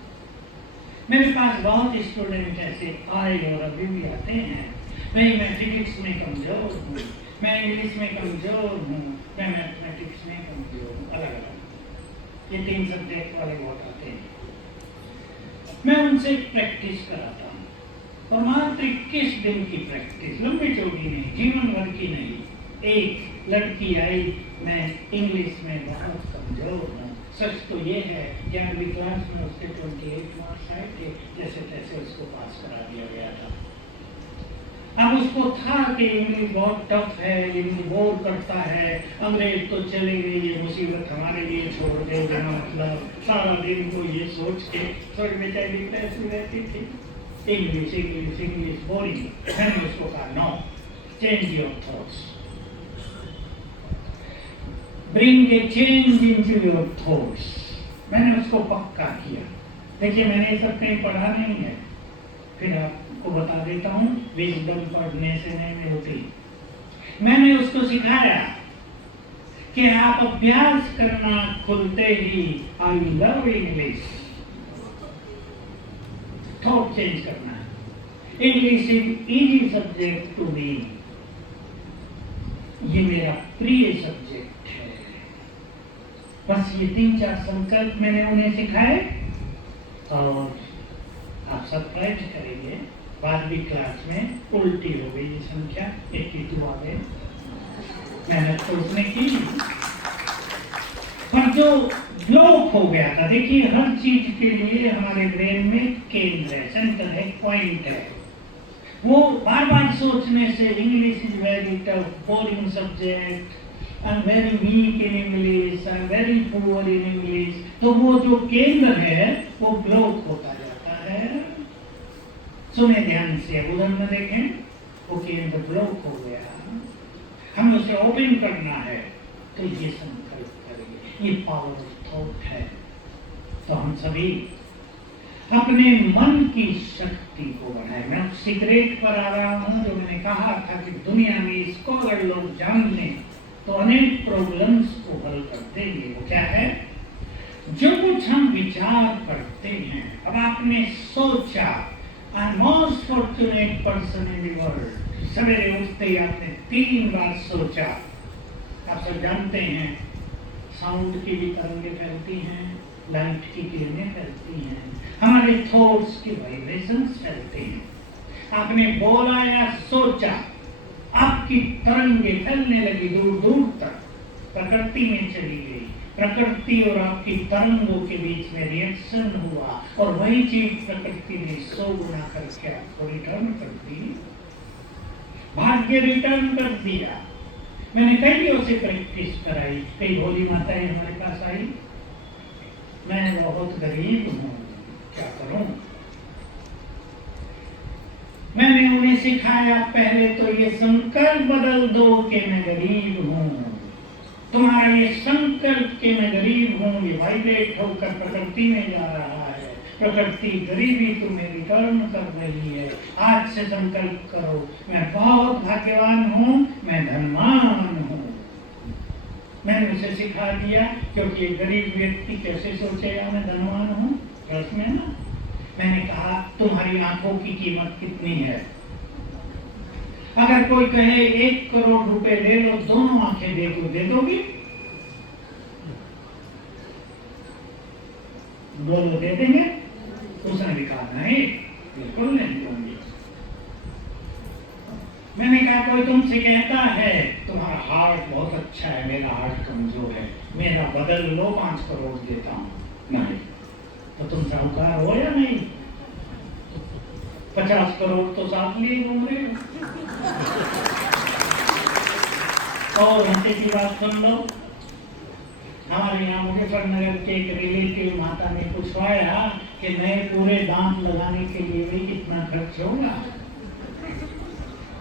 मेरे पास बहुत स्टूडेंट ऐसे आए और अभी भी आते हैं, नहीं मैं फिजिक्स में कमजोर हूँ, मैं इंग्लिश में कमजोर हूँ, मैं मैथमेटिक्स में कमजोर हूँ, अलग अलग ये 3 सब्जेक्ट वाले बहुत आते हैं। मैं उनसे प्रैक्टिस कराता हूँ, और मात्र 21 दिन की प्रैक्टिस, लंबी चौड़ी नहीं, जीवन भर की नहीं। एक लड़की आई, मैं इंग्लिश में बहुत कमजोर हूँ। सच तो ये है कि अगली क्लास में उसके 28 मार्क्स आए थे, जैसे तैसे उसको पास करा दिया गया था। अब उसको था कि इंग्लिश बहुत टफ है, इंग्लिश बोर करता है, अंग्रेज तो चले गई, ये मुसीबत हमारे लिए छोड़ दे देना, मतलब सारा दिन को ये सोच के थोड़ी बेचारी पैसे रहती थी, इंग्लिश इंग्लिश इंग्लिश बोरिंग। मैंने उसको कहा no, change your thoughts, bring a change into your thoughts. मैंने उसको पक्का किया। देखिए मैंने ये सब कहीं पढ़ा नहीं है, फिर आपको बता देता हूँ, विजडम पढ़ने से नहीं मिलती। मैंने उसको सिखाया कि आप अभ्यास करना खुलते ही I love English, thought change करना है। English is easy subject to me, ये मेरा प्रिय सब्जेक्ट है। बस ये 3-4 संकल्प मैंने उन्हें सिखाए, और आप सरप्राइज करेंगे, 12वीं क्लास में उल्टी हो गई ये संख्या, 82 आ गए। मेहनत तो उसने की, पर जो ब्लॉक हो गया था, देखिए हर चीज के लिए हमारे ब्रेन में केंद्र है, सेंटर है, पॉइंट है। वो बार बार सोचने से English is very tough, boring subject, I am very weak in English, I am very poor in English, तो वो जो केंद्र है वो ब्लॉक होता जाता है। सुने ध्यान से, उधर में देखें, वो केंद्र ब्लॉक हो गया, हमें उसे ओपन करना है, तो ये संकल्प करेंगे, ये पावर ऑफ थॉट है। तो हम सभी अपने मन की शक्ति को बढ़ाएं। मैं सीक्रेट पर आ रहा हूं, जो मैंने कहा था कि दुनिया में स्कॉलर लोग जान लें तो अनेक प्रॉब्लम्स को हल कर देंगे। वो क्या है? जो कुछ हम विचार करते हैं, अब आपने सोचा, I am most fortunate person in the world, सवेरे उठते ही आपने 3 बार सोचा। आप सब जानते हैं साउंड की भी तरंगें फैलती हैं, लाइट की किरणें फैलती हैं, हमारे थॉट्स की वाइब्रेशंस फैलते हैं। आपने बोला या सोचा, आपकी तरंगे फैलने लगी दूर दूर तक, प्रकृति में चली गई। प्रकृति और आपकी तरंगों के बीच में रिएक्शन हुआ और वही चीज प्रकृति ने 100 गुना करके आपको रिटर्न कर दी। भाग्य रिटर्न कर दिया। मैंने कई दिनों से प्रैक्टिस कराई, कई भोली माताएं हमारे पास आई, मैं बहुत गरीब हूँ, क्या करूं? मैंने उन्हें सिखाया, पहले तो ये संकल्प बदल दो कि मैं गरीब हूँ। तुम्हारा ये संकल्प कि मैं गरीब हूँ, ये वाइब्रेट होकर प्रकृति में जा रहा है। प्रकृति गरीबी तुम्हें रिटर्न कर रही है। आज से संकल्प करो, मैं बहुत भाग्यवान हूँ, मैं धनवान हूँ। मैंने उसे सिखा दिया, क्योंकि एक गरीब व्यक्ति कैसे सोचेगा मैं धनवान हूँ? रस में ना। मैंने कहा, तुम्हारी आंखों की कीमत कितनी है? अगर कोई कहे 1 करोड़ रुपए ले लो, दोनों आंखें दे दो, दे दोगी? बोलो, दे देंगे? उसने भी कहा नहीं, बिल्कुल नहीं दूंगी। मैंने कहा, कोई तुमसे कहता है तुम्हारा हार्ट बहुत अच्छा है, मेरा हार्ट कमजोर है, मेरा बदल लो, 5 करोड़ देता हूं। नहीं, तो तुम साहूकार हो या नहीं? 50 करोड़ तो साथ लिए घूम रहे हो। और हंसी की बात सुन लो, हमारे यहाँ मुजफ्फरनगर के एक रिलेटिव माता ने पूछवाया कि नए पूरे दांत लगाने के लिए भी कितना खर्च होगा।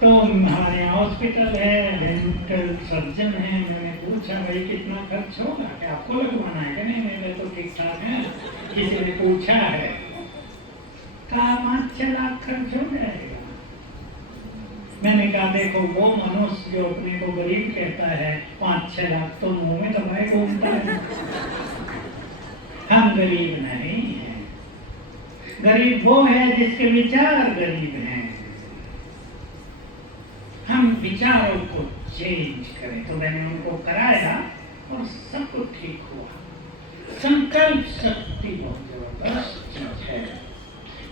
तो हमारे यहाँ हॉस्पिटल है, डेंटल सर्जन है, मैंने पूछा भाई कितना खर्च होगा, क्या आपको लगवाना है? कि नहीं, मेरे तो ठीक ठाक है। किसी ने पूछा है, कहा 5-6 लाख खर्च हो जाएगा। मैंने कहा, देखो वो मनुष्य जो अपने को गरीब कहता है, 5-6 लाख तो मुंह में दबाए घूमता है। हम गरीब नहीं हैं। गरीब वो है जिसके विचार गरीब हैं। हम विचारों को चेंज करें। तो मैंने उनको कराया और सब कुछ ठीक हुआ। संकल्प शक्ति बहुत जबरदस्त चीज है।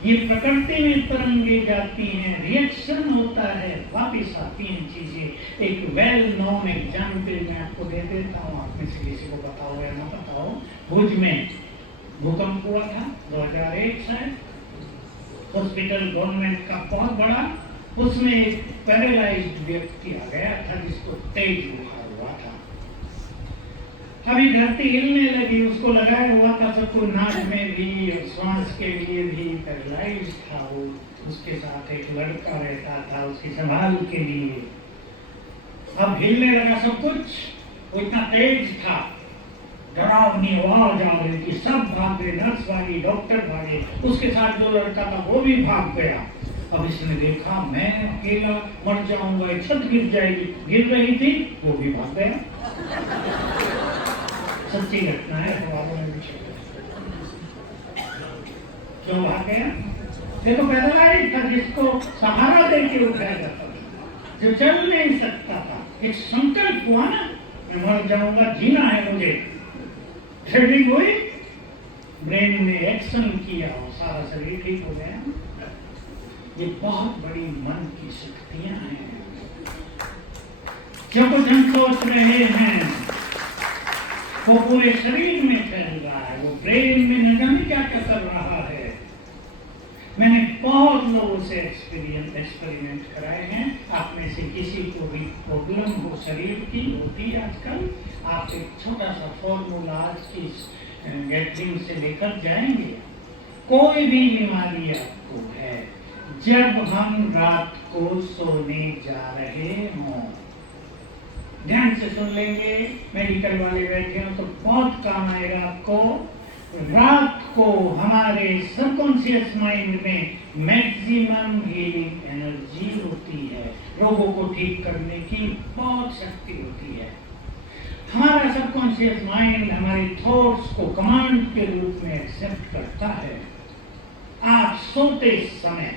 ये प्रकृति में तरंगे जाती हैं, रिएक्शन होता है, वापिस आती हैं चीजें। एक वेल नोन एग्जाम्पल मैं आपको दे देता हूँ, आप में से किसी को बताओ या ना बताओ। भुज में भूकंप हुआ था 2001 शायद, हॉस्पिटल गवर्नमेंट का बहुत बड़ा, उसमें एक पैरालाइज्ड व्यक्ति आ गया था जिसको तेज बुखार हुआ था। अभी धरती हिलने लगी, उसको लगाया हुआ था सबको, नाक में भी और श्वास के लिए भी पैरालाइज था वो। उसके साथ एक लड़का रहता था उसकी संभाल के लिए। अब हिलने लगा सब कुछ, वो इतना तेज था, डरावनी आवाज आ रही थी, सब भाग गए, नर्स भागी, डॉक्टर भागे, उसके साथ जो लड़का था वो भी भाग गया। अब इसने देखा मैं अकेला मर जाऊंगा, छत गिर जाएगी, गिर रही थी, वो भी भाग गया। सच्ची घटना है, अखबारों में भी क्यों भाग गया? देखो पैरालाइज था, जिसको सहारा देके उठाया जाता था, जो चल नहीं सकता था। एक संकल्प हुआ ना, मैं मर जाऊंगा, जीना है मुझे। ट्रेनिंग हुई, ब्रेन ने एक्शन किया और सारा शरीर ठीक हो गया। ये बहुत बड़ी मन की शक्तियां हैं। जो कुछ हम सोच रहे हैं वो पूरे शरीर में फैल रहा है, वो ब्रेन में न जाने क्या क्या कर रहा है। मैंने बहुत लोगों से एक्सपेरिमेंट कराए हैं। आप में से किसी को भी प्रॉब्लम हो शरीर की, होती है आजकल, आप एक छोटा सा फॉर्मूला आज की गैदरिंग से लेकर जाएंगे। कोई भी बीमारी आपको है, जब हम रात को सोने जा रहे हों, ध्यान से सुन लेंगे, मेडिकल वाले बैठे हो तो बहुत काम आएगा आपको। रात को हमारे सबकॉन्शियस माइंड में मैक्सिमम हीलिंग एनर्जी होती है, रोगों को ठीक करने की बहुत शक्ति होती है। हमारा सबकॉन्शियस माइंड हमारे थॉट्स को कमांड के रूप में एक्सेप्ट करता है। आप सोते समय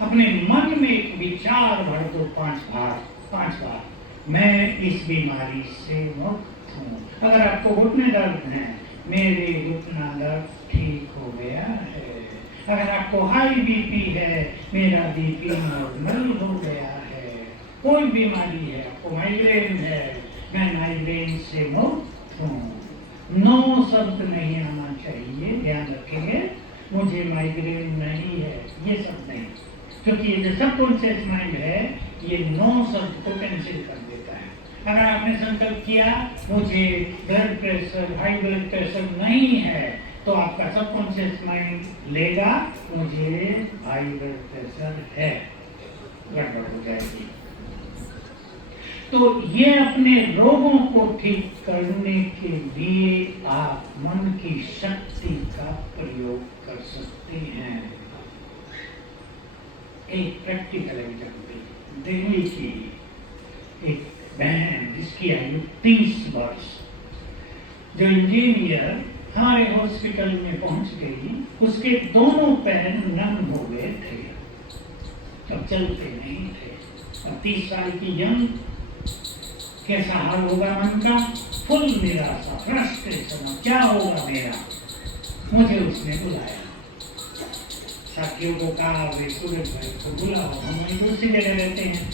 अपने मन में एक विचार भर दो 5 बार, मैं इस बीमारी से मुक्त हूँ। अगर आपको घुटने दर्द है मेरे घुटना दर्द ठीक हो गया है। अगर आपको हाई बीपी है, मेरा बीपी नॉर्मल हो गया है। कोई बीमारी है, आपको माइग्रेन है, मैं माइग्रेन से मुक्त हूँ। नो शब्द नहीं आना चाहिए, ध्यान रखेंगे। मुझे माइग्रेन नहीं है, ये सब नहीं, क्योंकि ये जो सबकॉन्शियस माइंड है ये नो शब्द को कैंसिल कर देता है। अगर आपने संकल्प किया मुझे blood pressure, high blood pressure नहीं है, तो आपका सबकॉन्शियस माइंड लेगा मुझे हाई ब्लड प्रेशर है, गड़बड़ हो जाएगी। तो ये अपने रोगों को ठीक करने के लिए आप मन की शक्ति का प्रयोग कर सकते हैं। एक प्रैक्टिकल एग्जाम्पल, दिल्ली की एक बहन जिसकी आयु 30 वर्ष, जो इंजीनियर हमारे हॉस्पिटल में पहुंच गई, उसके दोनों पैर नम हो गए थे, अब चलते नहीं थे। और 30 साल की यंग, कैसा हाल होगा मन का, फुल निराशा, फ्रस्ट्रेशन, क्या होगा मेरा। मुझे उसने बुलाया, साथियों को कहा वे सूरज भाई को बुलाओ, हम वहीं दूसरी जगह रहते हैं।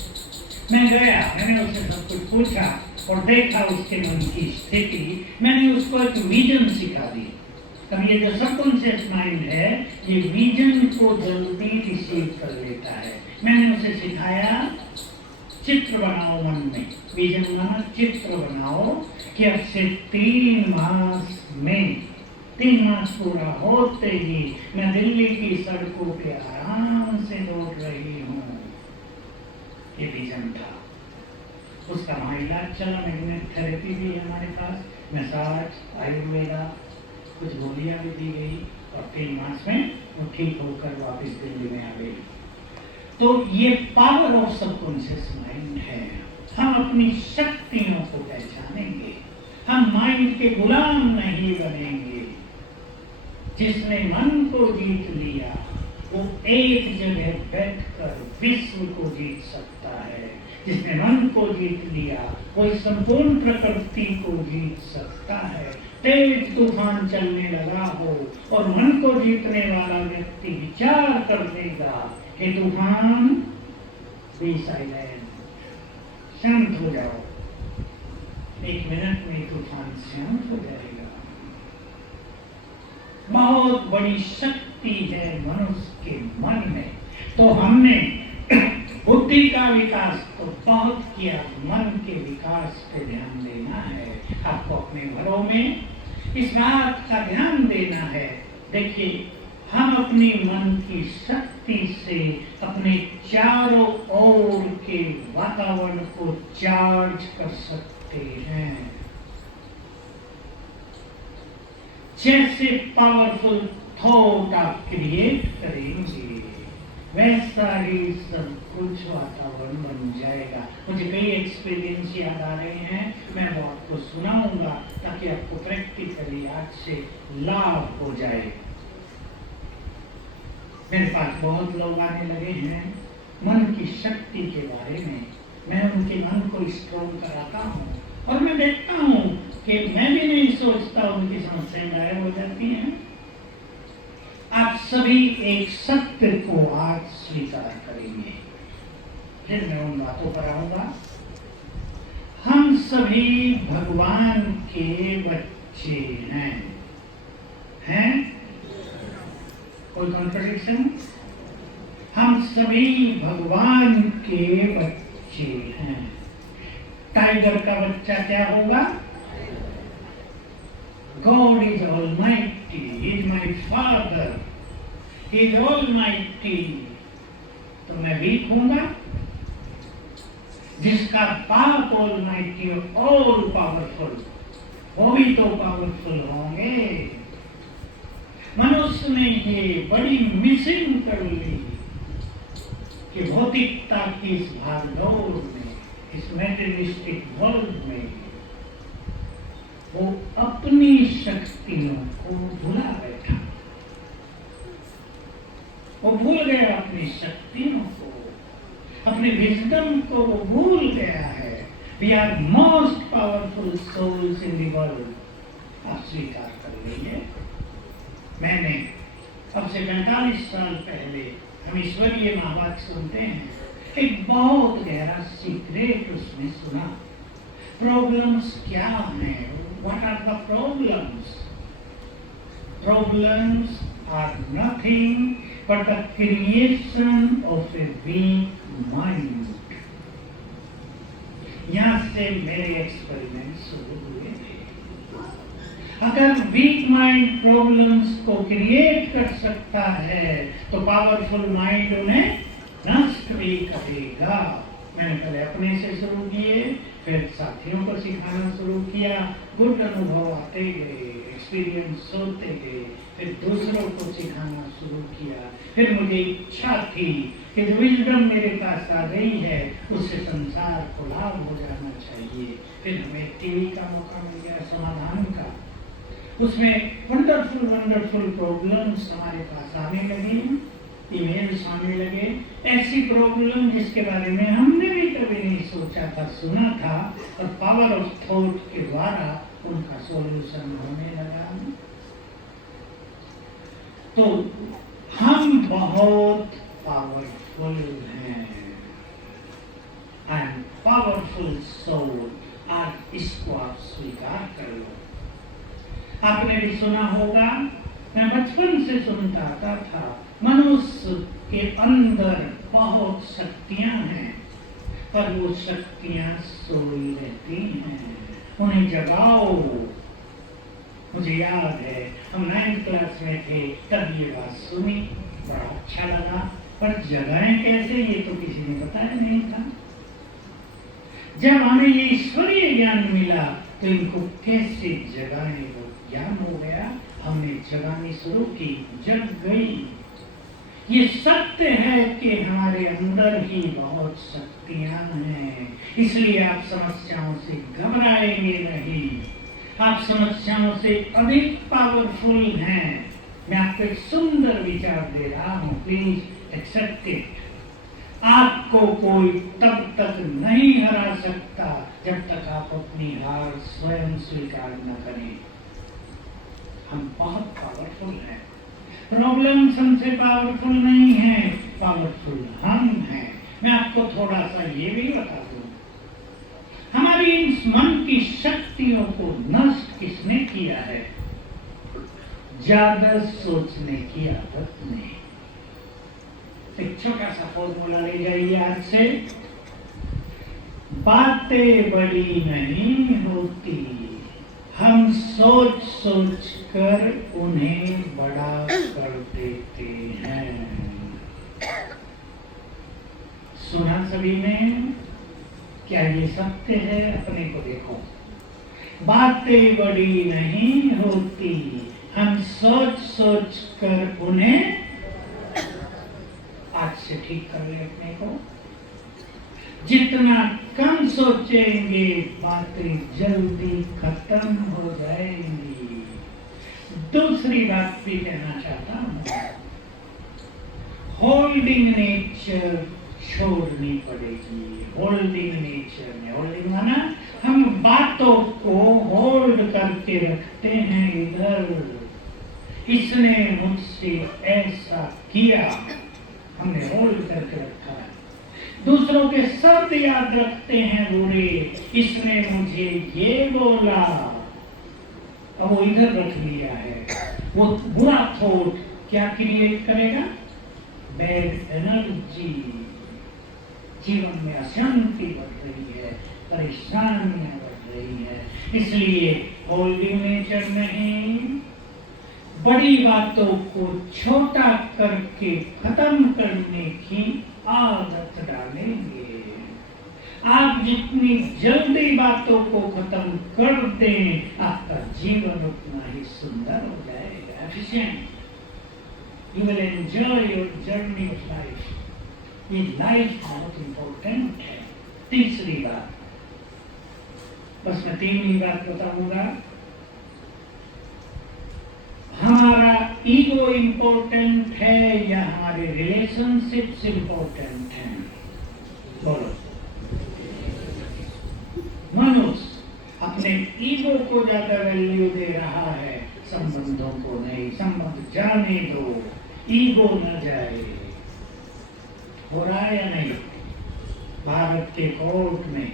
मैं गया, मैंने उससे सब कुछ पूछा और देखा उसके मन की स्थिति। मैंने उसको एक विजन सिखा दी। अब ये जो सबकॉन्शियस माइंड है ये विजन को जल्दी रिसीव कर लेता है। मैंने उसे सिखाया चित्र बनाओ मन में, विजन माना चित्र बनाओ कि अब से 3 मास में 3 मास पूरा होते ही मैं दिल्ली की सड़कों पे आराम से दौड़ रही हूँ। ये विजन था उसका। वहाँ इलाज चला, मैग्नेटिक थेरेपी भी है हमारे पास, मसाज, आयुर्वेदा, कुछ गोलियाँ भी दी गई और 3 मास में वो ठीक होकर वापस दिल्ली में आ गई। तो ये पावर ऑफ सबकॉन्शियस माइंड है। हम अपनी शक्तियों को पहचानेंगे, हम माइंड के गुलाम नहीं बनेंगे। जिसने मन को जीत लिया वो एक जगह बैठकर विश्व को जीत सकता है। जिसने मन को जीत लिया वो इस संपूर्ण प्रकृति को जीत सकता है। तेज तूफान चलने लगा हो और मन को जीतने वाला व्यक्ति विचार कर देगा कि तूफान बी साइलेंट, शांत हो जाओ। 1 मिनट में तूफान शांत हो जाएगा। बहुत बड़ी शक्ति है मनुष्य के मन में। तो हमने बुद्धि का विकास तो बहुत किया, मन के विकास पे ध्यान देना है। आपको अपने घरों में इस बात का ध्यान देना है। देखिए, हम अपनी मन की शक्ति से अपने चारों ओर के वातावरण को चार्ज कर सकते हैं। जैसे पावरफुल थॉट आप क्रिएट करेंगे वैसा ही सब कुछ वातावरण बन जाएगा। मुझे कई एक्सपीरियंस याद आ रहे हैं, मैं वो आपको सुनाऊंगा ताकि आपको प्रैक्टिकली आज से लाभ हो जाए। मेरे पास बहुत लोग आने लगे हैं मन की शक्ति के बारे में। मैं उनके मन को स्ट्रॉन्ग कराता हूँ और मैं देखता हूँ कि मैं भी नहीं सोचता उनकी समस्याएं गायब हो जाती हैं। आप सभी एक सत्य को आज स्वीकार करेंगे, फिर मैं उन बातों पर आऊंगा। हम सभी भगवान के बच्चे हैं? कोई कॉन्ट्रडिक्शन? हम सभी भगवान के बच्चे हैं। टाइगर का बच्चा क्या होगा? God is almighty, He is my father, He is almighty। तो मैं वीक हूँगा? जिसका बाप almighty all powerful, वो भी तो पावरफुल होंगे। मनुष्य ने ये बड़ी मिसिंग कर ली कि भौतिकता की इस भागदौड़ में, इस मेटेरियलिस्टिक वर्ल्ड में वो अपनी शक्तियों को भुला बैठा। वो भूल गया अपनी शक्तियों को, अपने विजडम को वो भूल गया है। We are most powerful souls in the world. आप स्वीकार कर लीजिए। मैंने अब से 45 साल पहले हम ईश्वरीय महावाक्य सुनते हैं, एक बहुत गहरा सीक्रेट उसमें सुना। प्रॉब्लम्स क्या हैं? What are the problems? Problems are nothing but the creation of a weak mind. यहां से मेरे एक्सपेरिमेंट शुरू हुए थे। अगर वीक माइंड प्रॉब्लम्स को क्रिएट कर सकता है तो पावरफुल माइंड उन्हें नष्ट भी करेगा। मैंने पहले अपने से शुरू किए, फिर साथियों को सिखाना शुरू किया, गुड अनुभव आते गए, एक्सपीरियंस होते गए, फिर दूसरों को सिखाना शुरू किया। फिर मुझे इच्छा थी कि जो विजडम मेरे पास आ गई है उससे संसार को लाभ हो जाना चाहिए। फिर हमें टीवी का मौका मिल गया समाधान का, उसमें वंडरफुल वंडरफुल प्रॉब्लम्स हमारे पास आने लगे, ईमेल्स आने लगे, ऐसी प्रॉब्लम जिसके बारे में हमने भी कभी नहीं सोचा था, सुना था, और पावर ऑफ थॉट के द्वारा उनका सॉल्यूशन होने लगा। तो हम बहुत पावरफुल हैं, एंड पावरफुल सोल। आज इसको आप स्वीकार कर लो। आपने भी सुना होगा, मैं बचपन से सुनता आता था, मनुष्य के अंदर बहुत शक्तियां हैं, पर वो शक्तियां सोई रहती हैं, उन्हें जगाओ। मुझे याद है हम 9th क्लास में थे, तब ये बात सुनी, बड़ा अच्छा लगा, पर जगाएं कैसे ये तो किसी ने बताया नहीं था। जब हमें ये ईश्वरीय ज्ञान मिला तो इनको कैसे जगाने वो ज्ञान हो गया, हमने जगानी शुरू की, जग गई। ये सत्य है कि हमारे अंदर ही बहुत शक्तियां हैं, इसलिए आप समस्याओं से घबराएंगे नहीं, आप समस्याओं से अधिक पावरफुल हैं। मैं आपको एक सुंदर विचार दे रहा हूं, प्लीज एक्सेप्ट इट। आपको कोई तब तक नहीं हरा सकता जब तक आप अपनी हार स्वयं स्वीकार न करें। हम बहुत पावरफुल हैं, प्रॉब्लम्स हमसे पावरफुल नहीं है, पावरफुल हम हैं। मैं आपको थोड़ा सा ये भी बता दूं, हमारी इस मन की शक्तियों को नष्ट किसने किया है? ज्यादा सोचने की आदत ने। एक छोटा सा फॉर्मूला ले जाइए आज से, बातें बड़ी नहीं होती, हम सोच सोच कर उन्हें बड़ा कर देते हैं। सुना सभी ने? क्या ये सत्य है? अपने को देखो, बातें बड़ी नहीं होती, हम सोच सोच कर उन्हें, आज से ठीक कर ले अपने को। जितना कम सोचेंगे बातें जल्दी खत्म हो जाएंगी। दूसरी बात भी कहना चाहता हूं, होल्डिंग नेचर छोड़नी पड़ेगी। होल्डिंग नेचर में, होल्डिंग माना हम बातों को होल्ड करके रखते हैं इधर, इसने मुझसे ऐसा किया, हमने होल्ड करके रखा है। दूसरों के शब्द याद रखते हैं बुरे, इसने मुझे ये बोला, अब वो इधर रख लिया है। वो बुरा थॉट क्या क्रिएट करेगा? Bad energy. जीवन में अशांति बढ़ रही है, परेशानियां बढ़ रही है। इसलिए होल्डिंग नेचर नहीं, बड़ी बातों को छोटा करके खत्म करने की आदत डालेंगे। आप जितनी जल्दी बातों को खत्म कर दें, आपका जीवन उतना ही सुंदर हो जाएगा, efficient. You will enjoy your journey of life. ये लाइफ बहुत इंपॉर्टेंट है। तीसरी बात, बस मैं 3 ही बात बताऊंगा। हमारा ईगो इंपॉर्टेंट है या हमारे रिलेशनशिप्स इंपॉर्टेंट हैं? बोलो। मनुष्य अपने ईगो ईगो को ज्यादा वैल्यू दे रहा है, संबंधों को नहीं। संबंध जाने दो, ईगो न जाए। हो रहा है या नहीं? भारत के कोर्ट में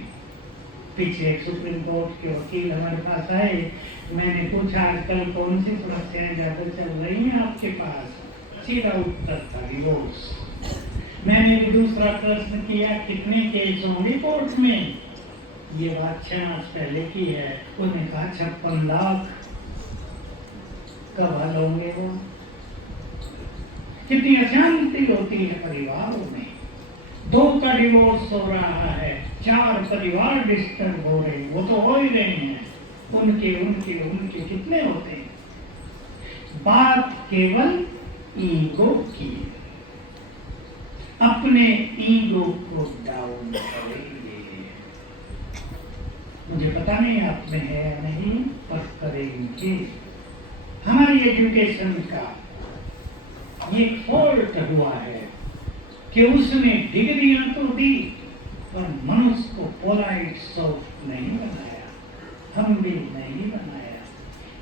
पीछे एक सुप्रीम कोर्ट के वकील हमारे पास आए। मैंने पूछा आजकल कौन सी समस्याएं ज्यादा चल रही हैं आपके पास? सीधा उत्तर था डिवोर्स। मैंने भी दूसरा प्रश्न किया, कितने केस होंगे कोर्ट में? ये बात 6 मास पहले की है। उन्होंने कहा 56 लाख। कब हल होंगे वो? कितनी अशांति होती है परिवारों में। 2 का डिवोर्स हो रहा है, 4 परिवार डिस्टर्ब हो रहे हैं। वो तो हो ही रहे हैं, उनके उनके उनके कितने होते हैं। बात केवल ईगो की, अपने ईगो को डाउन करेंगे। मुझे पता नहीं आप में है या नहीं, पर करेंगे। हमारी एजुकेशन का ये फॉल्ट हुआ है कि उसने डिग्रियां तो दी, पर मनुष्य को पोलाइट सॉफ्ट नहीं बनाया, हम्बल नहीं बनाया।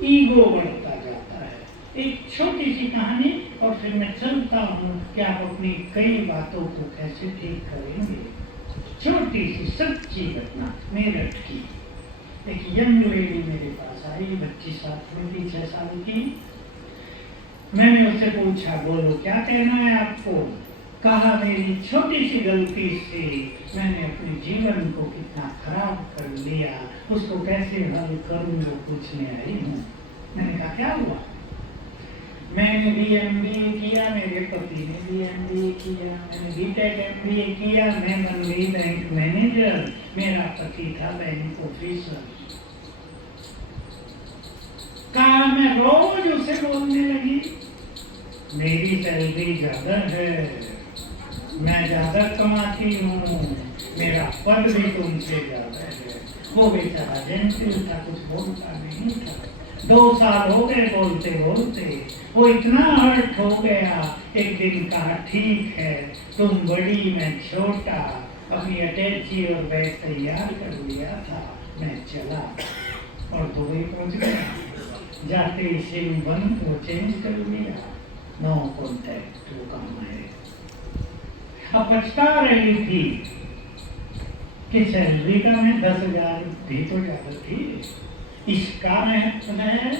ईगो बढ़ता जाता है। एक छोटी सी कहानी और फिर मैं चलता हूँ कि आप अपनी कई बातों को कैसे ठीक करेंगे। छोटी सी सच्ची घटना मेरठ की। एक यंग लेडी मेरे पास आई, बच्ची साथ में थी 6 साल की। मैंने उससे पूछा, बोलो क्या कहना है आपको? कहा, मेरी छोटी सी गलती से मैंने अपने जीवन को कितना खराब कर लिया, उसको कैसे हल करूं वो पूछने आई हूँ। मैंने कहा क्या हुआ? मैंने भी MBA किया, मेरे पति ने भी MBA किया, मैंने BTech MBA किया, मैं बन गई बैंक मैनेजर, मेरा पति था बैंक ऑफिसर। कहा, मैं रोज उसे बोलने लगी, मेरी सैलरी ज्यादा है, मैं ज्यादा कमाती हूँ, मेरा पद भी तुमसे ज्यादा है। वो बेचारा जेंटल था, कुछ बोलता नहीं था। 2 साल हो गए बोलते बोलते, वो इतना हर्ट हो गया। एक दिन कहा, ठीक है, तुम बड़ी मैं छोटा। अपनी अटैची और बैग तैयार कर लिया था, मैं चला और दुबई पहुंच गया। जाते ही सिम बंद वो चेंज कर लिया, नो कॉन्टैक्ट, वो काम है। अब पछता रही थी कि सैलरी का मैं 10,000 भी तो ज्यादा थी। इसका महत्व है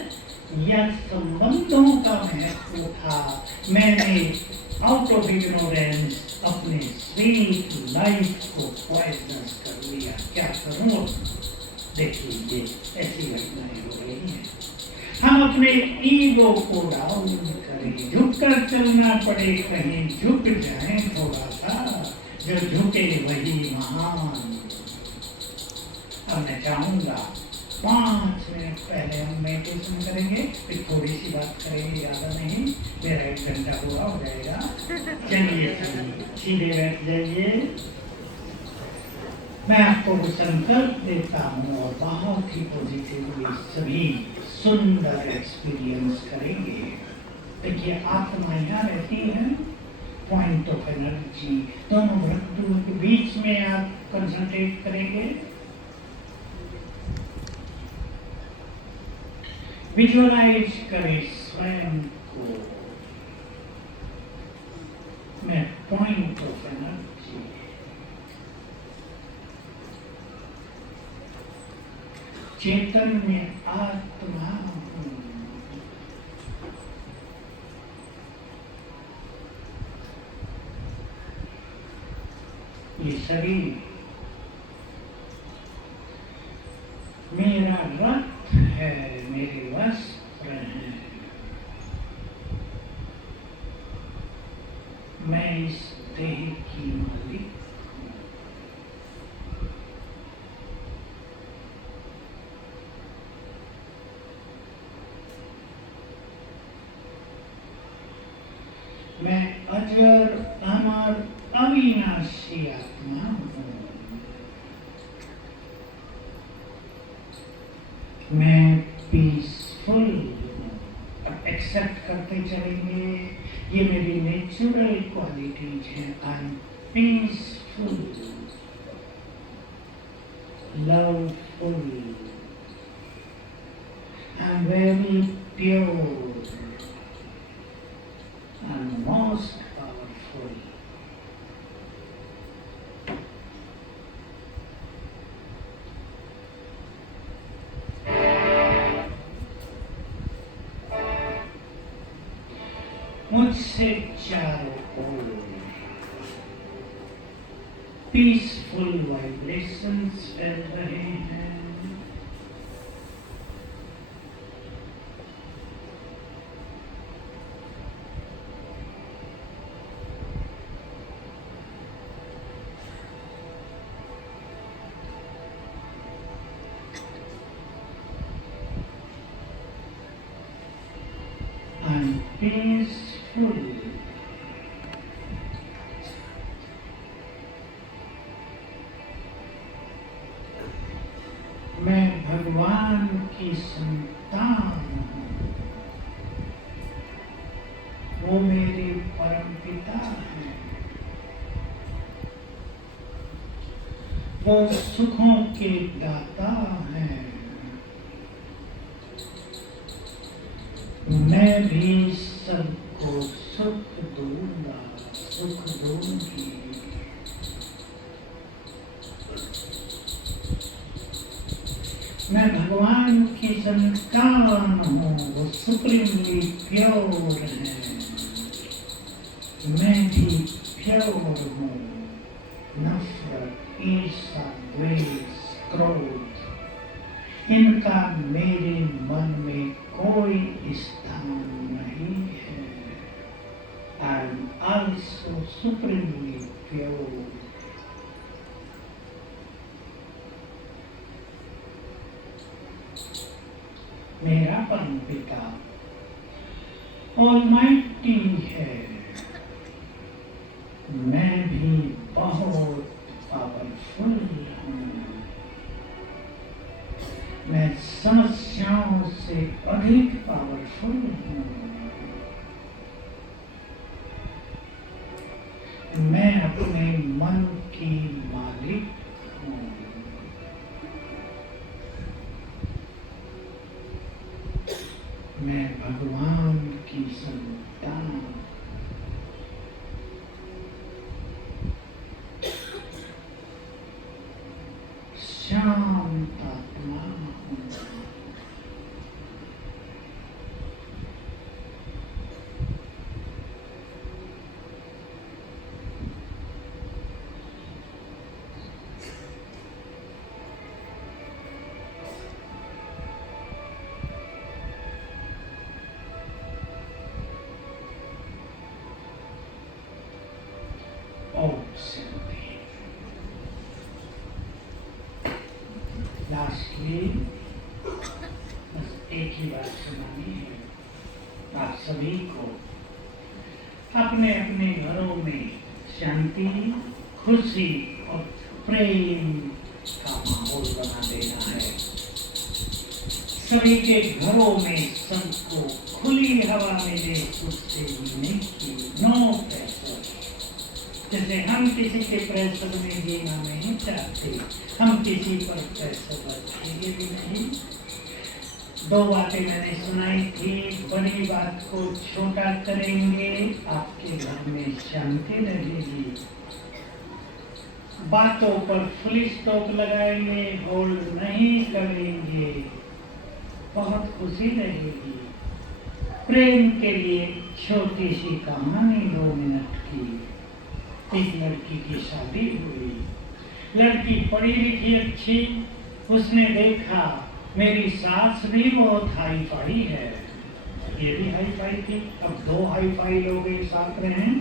या संबंधों का महत्व था? मैंने आउट ऑफ इग्नोरेंस अपने स्वीट लाइफ को पॉइजनस कर लिया। क्या करूं? देखिए, ऐसी घटनाएं हो रही हैं। हम अपने ईगो को डाउन करें, झुककर चलना पड़े, कहीं झुक जाएं थोड़ा सा, जो झुके वही महान। अब मैं चाहूंगा 5 मिनट पहले हम मेडिटेशन करेंगे, फिर थोड़ी सी बात करेंगे, ज्यादा नहीं। मेरा 1 घंटा पूरा हो जाएगा। चलिए सीधे बैठ जाइए। मैं आपको संकल्प देता हूँ और बहुत ही पॉजिटिवली सभी सुंदर एक्सपीरियंस करेंगे। देखिए, आत्मा यहाँ रहती है, पॉइंट ऑफ एनर्जी दोनों वस्तुओं के बीच में आप कंसंट्रेट करेंगे। विजुअलाइज करें स्वयं को, मैं पॉइंट ऑफ एनर्जी। चैतन्य आत्मा हूं। ये शरीर मेरा रथ है, मेरे वस्त्र हैं। मैं इस देह की मालिक हूं। मैं अजर अमर अविनाशी आत्मा हूं। मैं पीसफुल हूं। अब एक्सेप्ट करते चलेंगे, ये मेरी नेचुरल क्वालिटीज हैं। I am peaceful, loveful, and very pure and most powerful. मुझसे चारों ओर पीसफुल वाइब्रेशंस फैल रहे हैं। And peaceful. मैं भगवान की संतान हूँ, वो मेरे परम पिता हैं, वो सुखों के दाता हैं। मैं भी सबको सुख दूंगा, सुख दूंगी। मैं भगवान की संतान हूँ, वो सुप्रीमली प्योर है। मैं भी प्योर हूँ। नफरत, ईर्ष्या, द्वेष, क्रोध, इनका मेरे मन में कोई स्थान नहीं है। I am also supremely pure. मेरा परम पिता ऑलमाइटी है। मैं भी बहुत पावरफुल हूँ। मैं समस्याओं से अधिक पावरफुल हूँ। मैं अपने मन की मालिक हूँ। मैं भगवान की संतान। शांत आत्मा हूँ। लास्टली बस एक ही बात सुनानी है आप सभी को। अपने अपने घरों में शांति, खुशी और प्रेम का माहौल बना देना है। सभी के घरों में सबको खुली हवा मिले, उससे जीने की नो प्रेशर। जैसे हम किसी के प्रेशर में जीना नहीं चाहते, हम किसी पर प्रेशर रखेंगे भी नहीं। दो बातें मैंने सुनाई थी, बड़ी बात को छोटा करेंगे, आपके घर में शांति रहेगी। बातों पर फुल स्टॉप लगाएंगे, होल्ड नहीं करेंगे, बहुत खुशी रहेगी। प्रेम के लिए छोटी सी कहानी 2 मिनट की। एक लड़की की शादी हुई। लड़की पढ़ी लिखी अच्छी, उसने देखा मेरी सास भी बहुत हाई फाई है, ये भी हाई फाई थी। अब 2 हाई फाई लोग एक साथ रहे हैं,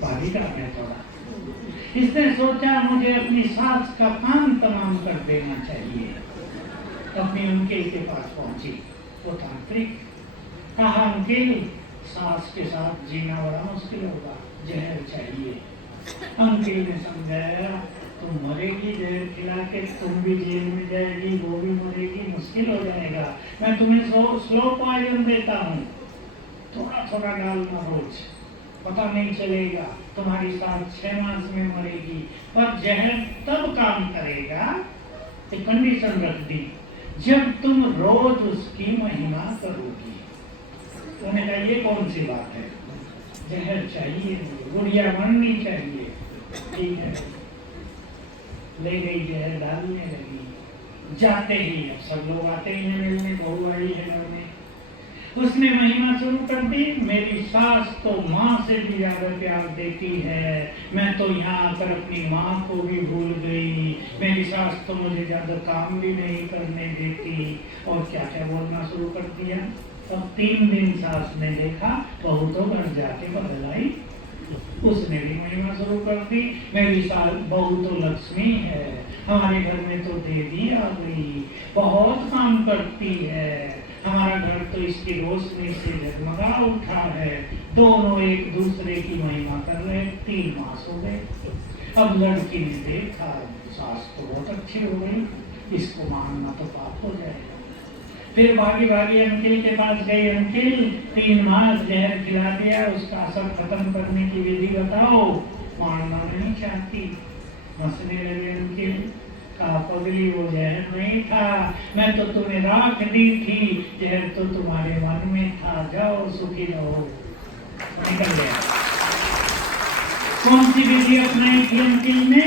पारी का है थोड़ा। इसने सोचा मुझे अपनी सास का काम तमाम कर देना चाहिए। अपने अंकिल के पास पहुंची, वो तांत्रिक। कहा अंकिल, सास के साथ जीना बड़ा मुश्किल होगा, जहर चाहिए। अंकिल ने समझाया, तुम मरेगी जहर खिला के, तुम भी जेल में जाएगी, वो भी मरेगी, मुश्किल हो जाएगा। मैं तुम्हें स्लो पॉइजन देता हूँ, थोड़ा थोड़ा डालना रोज, पता नहीं चलेगा। तुम्हारी सास 6 मास में मरेगी, पर जहर तब काम करेगा। एक कंडीशन रख दी, जब तुम रोज उसकी महिमा करोगी। उन्होंने कहा ये कौन सी बात है, जहर चाहिए, गुड़िया बननी चाहिए। ठीक है, ले गई जहर डालने लगी। जाते ही अब सब लोग आते ही हैं मिलने, बहू आई है घर में, उसने महिमा शुरू कर दी। मेरी सास तो माँ से भी ज्यादा प्यार देती है, मैं तो यहाँ आकर अपनी माँ को भी भूल गई, मेरी सास तो मुझे ज्यादा काम भी नहीं करने देती, और क्या क्या बोलना शुरू कर दिया। अब 3 दिन सास ने देखा बहू तो घर जाके बदल आई, उसने भी महिमा शुरू कर दी। मेरी सास बहू तो लक्ष्मी है, हमारे घर में तो देवी आ गई, बहुत काम करती है, हमारा घर तो इसकी रोशनी से जगमगा उठा है। दोनों एक दूसरे की महिमा कर रहे। 3 मास हो गए। अब लड़की ने देखा सास तो बहुत अच्छी हो गई, इसको मानना तो पाप हो जाएगा। फिर भागी भागी अंकिल के पास गई, अंकिल 3 मास जहर खिला दिया, उसका असर खत्म करने की विधि बताओ। मानना नहीं चाहती, हंसने लगे अंकिल। कहा पगली वो जहर नहीं था, मैं तो तुम्हें राख दी थी, जहर तो तुम्हारे मन में था, जाओ सुखी रहो। निकल गया। कौन सी विधि अपनाई थी अंकिल ने?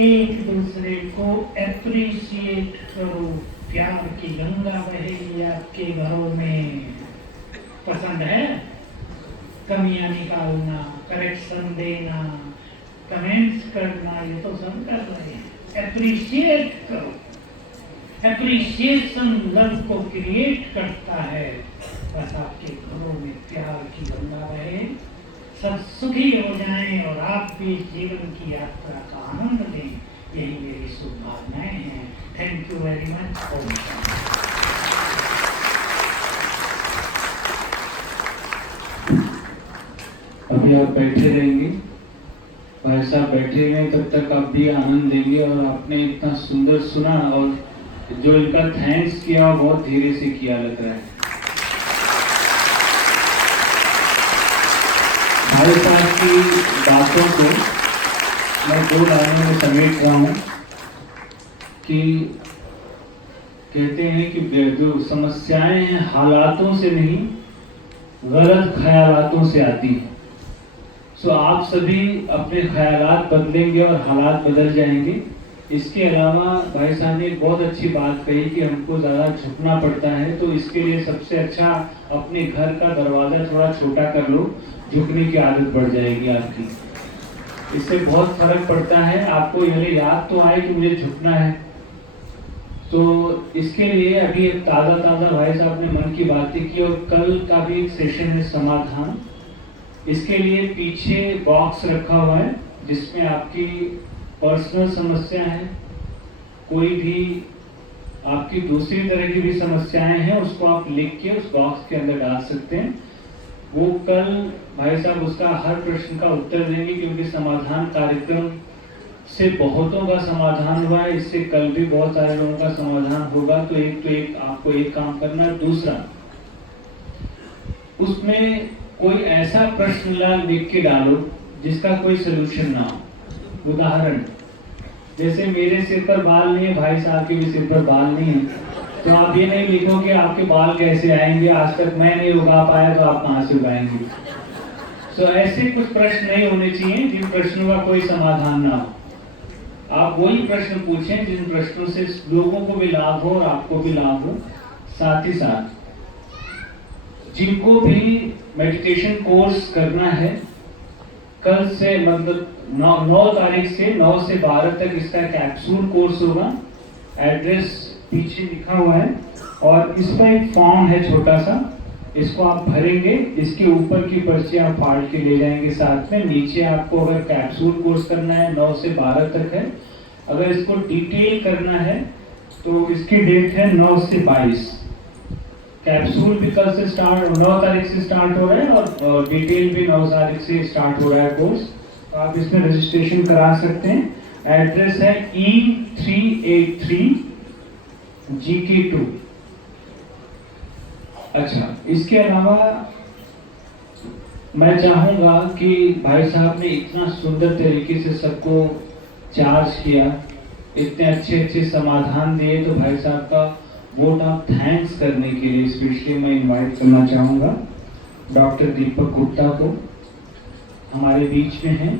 एक दूसरे को एप्रिशिएट करो, प्यार की गंगा बहेगी आपके घरों में। पसंद है? कमियां निकालना, करेक्शन देना, कमेंट्स करना, ये तो सब कर रहे हैं। एप्रिशिएट करो। एप्रिशिएशन लव को क्रिएट करता है। बस आपके घरों में प्यार की गंगा बहे, सब सुखी हो जाएं और आप भी जीवन की यात्रा का आनंद लें, यही मेरी शुभकामनाएं हैं। Thank you very much. अभी आप बैठे रहेंगे, भाई साहब बैठे हैं, तब तक आप भी आनंद देंगे। और आपने इतना सुंदर सुना और जो इनका थैंक्स किया बहुत धीरे से किया लग रहा है। भाई साहब की बातों को मैं 2 लाइनों में समेट रहा हूँ कि कहते हैं कि जो समस्याएं हैं हालातों से नहीं, गलत ख्यालातों से आती हैं। सो आप सभी अपने ख्यालात बदलेंगे और हालात बदल जाएंगे। इसके अलावा भाई साहब ने एक बहुत अच्छी बात कही कि हमको ज़्यादा झुकना पड़ता है, तो इसके लिए सबसे अच्छा अपने घर का दरवाज़ा थोड़ा छोटा कर लो, झुकने की आदत बढ़ जाएगी आपकी। इससे बहुत फर्क पड़ता है। आपको ये याद तो आए कि मुझे झुकना है, तो इसके लिए अभी एक ताज़ा भाई साहब ने मन की बातें की और कल का भी एक सेशन है समाधान। इसके लिए पीछे बॉक्स रखा हुआ है जिसमें आपकी पर्सनल समस्या है, कोई भी आपकी दूसरी तरह की भी समस्याएं हैं, उसको आप लिख के उस बॉक्स के अंदर डाल सकते हैं। वो कल भाई साहब उसका हर प्रश्न का उत्तर देंगे, क्योंकि समाधान कार्यक्रम से बहुतों का समाधान हुआ है, इससे कल भी बहुत सारे लोगों का समाधान होगा। तो एक आपको एक काम करना है। दूसरा, उसमें कोई ऐसा प्रश्न लिख के डालो जिसका कोई सोल्यूशन ना हो। उदाहरण, जैसे मेरे सिर पर बाल नहीं है, भाई साहब के भी सिर पर बाल नहीं है, तो आप ये नहीं लिखो कि आपके बाल कैसे आएंगे, आज तक मैं नहीं उगा पाया तो आप कहाँ से उगाएंगे। सो ऐसे कुछ प्रश्न नहीं होने चाहिए जिन प्रश्नों का कोई समाधान ना हो। आप वही प्रश्न पूछें जिन प्रश्नों से लोगों को भी लाभ हो और आपको भी लाभ हो। साथ ही साथ जिनको भी मेडिटेशन कोर्स करना है, कल से मतलब 9 तारीख से 9 से 12 तक इसका कैप्सूल कोर्स होगा। एड्रेस पीछे लिखा हुआ है और इसमें एक फॉर्म है छोटा सा, इसको आप भरेंगे, इसके ऊपर की पर्ची आप फाड़ के ले जाएंगे साथ में। नीचे आपको अगर कैप्सूल कोर्स करना है 9 से 12 तक है, अगर इसको डिटेल करना है तो इसकी डेट है 9 से 22। कैप्सूल भी कल से 9 तारीख से स्टार्ट हो रहा है और डिटेल भी 9 तारीख से स्टार्ट हो रहा है कोर्स। तो आप इसमें रजिस्ट्रेशन करा सकते हैं। एड्रेस है E383 GK2। अच्छा, इसके अलावा मैं चाहूँगा कि भाई साहब ने इतना सुंदर तरीके से सबको चार्ज किया, इतने अच्छे समाधान दिए, तो भाई साहब का वोट ऑफ थैंक्स करने के लिए स्पेशली मैं इनवाइट करना चाहूँगा डॉक्टर दीपक गुप्ता को। हमारे बीच में हैं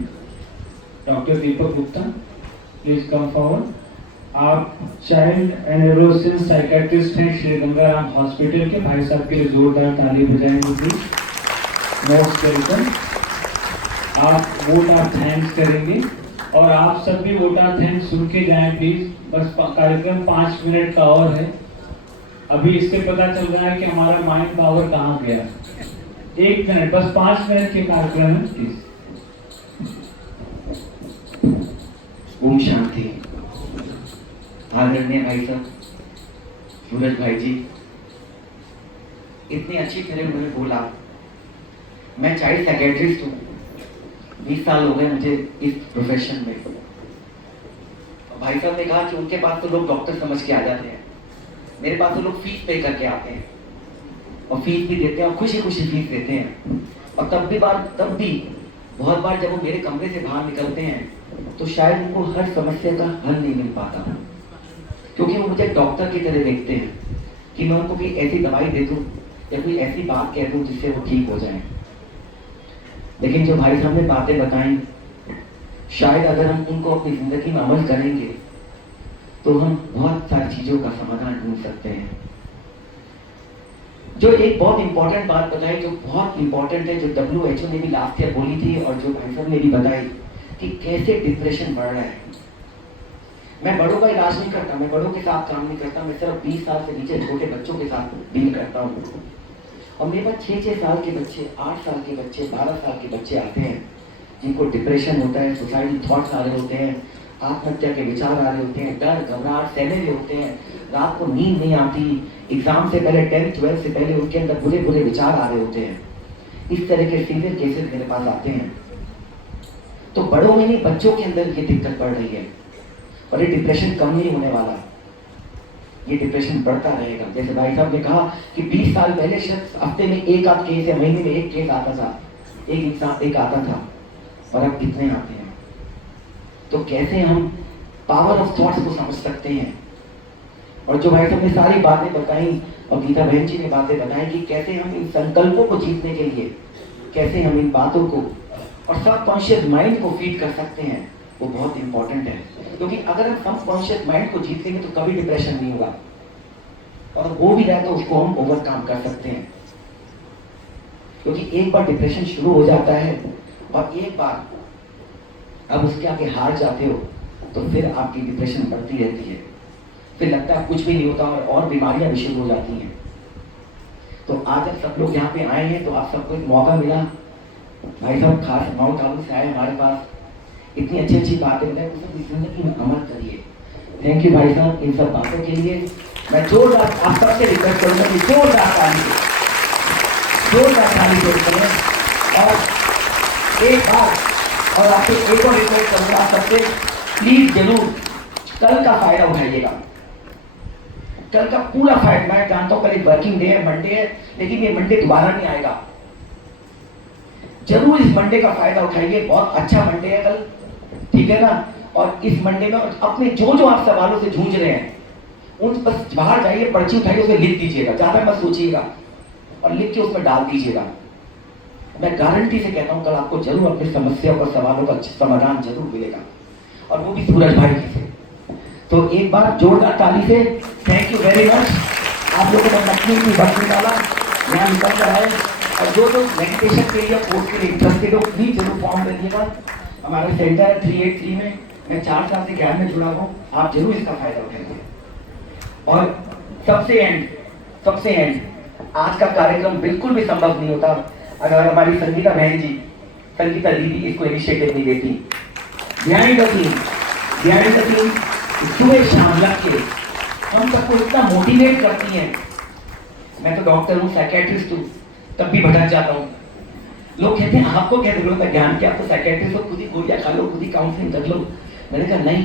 doctor Deepak Gupta, please come forward. आप चाइल्ड एंड एडोलेसेंट साइकेट्रिस्ट हैं श्री गंगाराम हॉस्पिटल के। भाई साहब के लिए जोरदार ताली बजाएंगे प्लीज। Most welcome. आप वोट ऑफ थैंक्स करेंगे और आप सब भी वोट ऑफ थैंक्स सुन के जाएं प्लीज। बस कार्यक्रम 5 मिनट का और है। अभी इससे पता चल रहा है कि हमारा माइंड पावर कहाँ गया। 1 मिनट, बस 5 मिनट के कार्यक्रम है प्लीज। ओम शांति। आदरणीय भाई साहब, सूरज भाई जी, इतनी अच्छी तरह उन्होंने बोला। मैं चाइल्ड साइकेट्रिस्ट हूँ, 20 साल हो गए मुझे इस प्रोफेशन में। भाई साहब ने कहा कि उनके पास तो लोग डॉक्टर समझ के आ जाते हैं, मेरे पास तो लोग फीस पे करके आते हैं और फीस भी देते हैं और खुशी खुशी फीस देते हैं। और तब भी बहुत बार जब वो मेरे कमरे से बाहर निकलते हैं तो शायद उनको हर समस्या का हल नहीं मिल पाता, क्योंकि वो मुझे डॉक्टर की तरह देखते हैं कि मैं उनको कोई ऐसी दवाई दे दूं या कोई ऐसी बात कह दूं जिससे वो ठीक हो जाए। लेकिन जो भाई साहब ने बातें बताई, शायद अगर हम उनको अपनी जिंदगी में अमल करेंगे तो हम बहुत सारी चीजों का समाधान ढूंढ सकते हैं। जो एक बहुत इंपॉर्टेंट बात बताई, जो बहुत इंपॉर्टेंट है, जो WHO ने भी लास्ट ईयर बोली थी और जो भाई साहब ने भी बताई कि कैसे डिप्रेशन बढ़ रहा है। मैं बड़ों का इलाज नहीं करता, मैं बड़ों के साथ काम नहीं करता, मैं सिर्फ 20 साल से नीचे छोटे बच्चों के साथ डील करता हूँ। और मेरे पास 6-6 साल के बच्चे, 8 साल के बच्चे, 12 साल के बच्चे आते हैं जिनको डिप्रेशन होता है, सुसाइडल थॉट्स आ रहे होते हैं, आत्महत्या के विचार आ रहे होते हैं, डर घबराहट सहमे हुए होते हैं, रात को नींद नहीं आती, एग्जाम से पहले 10th 12th से पहले उनके अंदर बुरे बुरे विचार आ रहे होते हैं। इस तरह के सीवियर केसेस मेरे पास आते हैं। तो बड़ों में नहीं, बच्चों के अंदर ये दिक्कत बढ़ रही है और ये डिप्रेशन कम नहीं होने वाला, ये डिप्रेशन बढ़ता रहेगा। जैसे भाई साहब ने कहा कि 20 साल पहले शायद हफ्ते में 1 आध केस या महीने में 1 केस आता था, एक आता था, और अब कितने आते हैं। तो कैसे हम पावर ऑफ थॉट्स को समझ सकते हैं। और जो भाई साहब ने सारी बातें बताई और गीता बहन जी ने बातें बताई कि कैसे हम इन संकल्पों को जीतने के लिए, कैसे हम इन बातों को और सबकॉन्शियस माइंड को फीड कर सकते हैं, वो बहुत इंपॉर्टेंट है। क्योंकि अगर हम सबकॉन्शियस माइंड को जीत लेंगे तो कभी डिप्रेशन नहीं होगा, और वो भी रहे तो उसको हम ओवरकम कर सकते हैं। क्योंकि एक बार डिप्रेशन शुरू हो जाता है और एक बार अब उसके आगे हार जाते हो तो फिर आपकी डिप्रेशन बढ़ती रहती है, फिर लगता है कुछ भी नहीं होता और बीमारियां भी शुरू हो जाती हैं। तो आज जब सब लोग यहाँ पे आए हैं तो आप सबको एक मौका मिला। भाई साहब खास माउंट आबू से आए हमारे पास, इतनी अच्छी अच्छी बातें बताई, तो सब जिंदगी में अमल करिए। थैंक यू भाई साहब इन सब बातों के लिए। मैं जोरदार आप सबसे रिक्वेस्ट करूंगा कि जोरदार ताली करें। और एक बात और आपसे एक और रिक्वेस्ट करूंगा, आप सबसे प्लीज जरूर कल का फायदा उठाइएगा। कल का पूरा फायदा, मैं जानता हूँ कल एक वर्किंग डे है, मंडे है, लेकिन ये मंडे दोबारा नहीं आएगा। जरूर इस मंडे का फायदा उठाइए, बहुत अच्छा मंडे है कल, ठीक है ना। और इस मंडे में अपने जो आप सवालों से जूझ रहे हैं उन बस बाहर जाइए, पर्ची उठाइए, उसमें लिख दीजिएगा, ज्यादा मत सोचिएगा और लिख के उसमें डाल दीजिएगा। मैं गारंटी से कहता हूं कल आपको जरूर अपनी समस्याओं और सवालों का समाधान जरूर मिलेगा, और वो भी सूरज भाई जी से। तो एक बार जोरदार ताली से थैंक यू वेरी मच। आप लोगों ने अपनी वक्त निकाला, यहाँ निकल कर आए, और जो मेडिटेशन के लिए कोर्स के लिए इंटरेस्टेड हो प्लीज जरूर फॉर्म करिएगा। हमारा सेंटर है 383 में, मैं 4 साल से ज्ञान में जुड़ा हूँ, आप जरूर इसका फायदा उठाइए। और सबसे एंड आज का कार्यक्रम बिल्कुल भी संभव नहीं होता अगर हमारी संगीता बहन जी, संगीता दीदी इसको इनिशिएटिव नहीं देती। बिहाइंड द टीम सुबह शाम लग के हम सबको इतना मोटिवेट करती हैं। मैं तो डॉक्टर हूँ, साइकेट्रिस्ट हूँ, तब भी भटक जाता हूँ। लोग कहते हैं आपको क्या जरूरत है ज्ञान की, आपको साइकेट्रिस्ट हो, खुद ही गोलियां खा लो, खुद ही काउंसलिंग कर लो। मैंने कहा नहीं,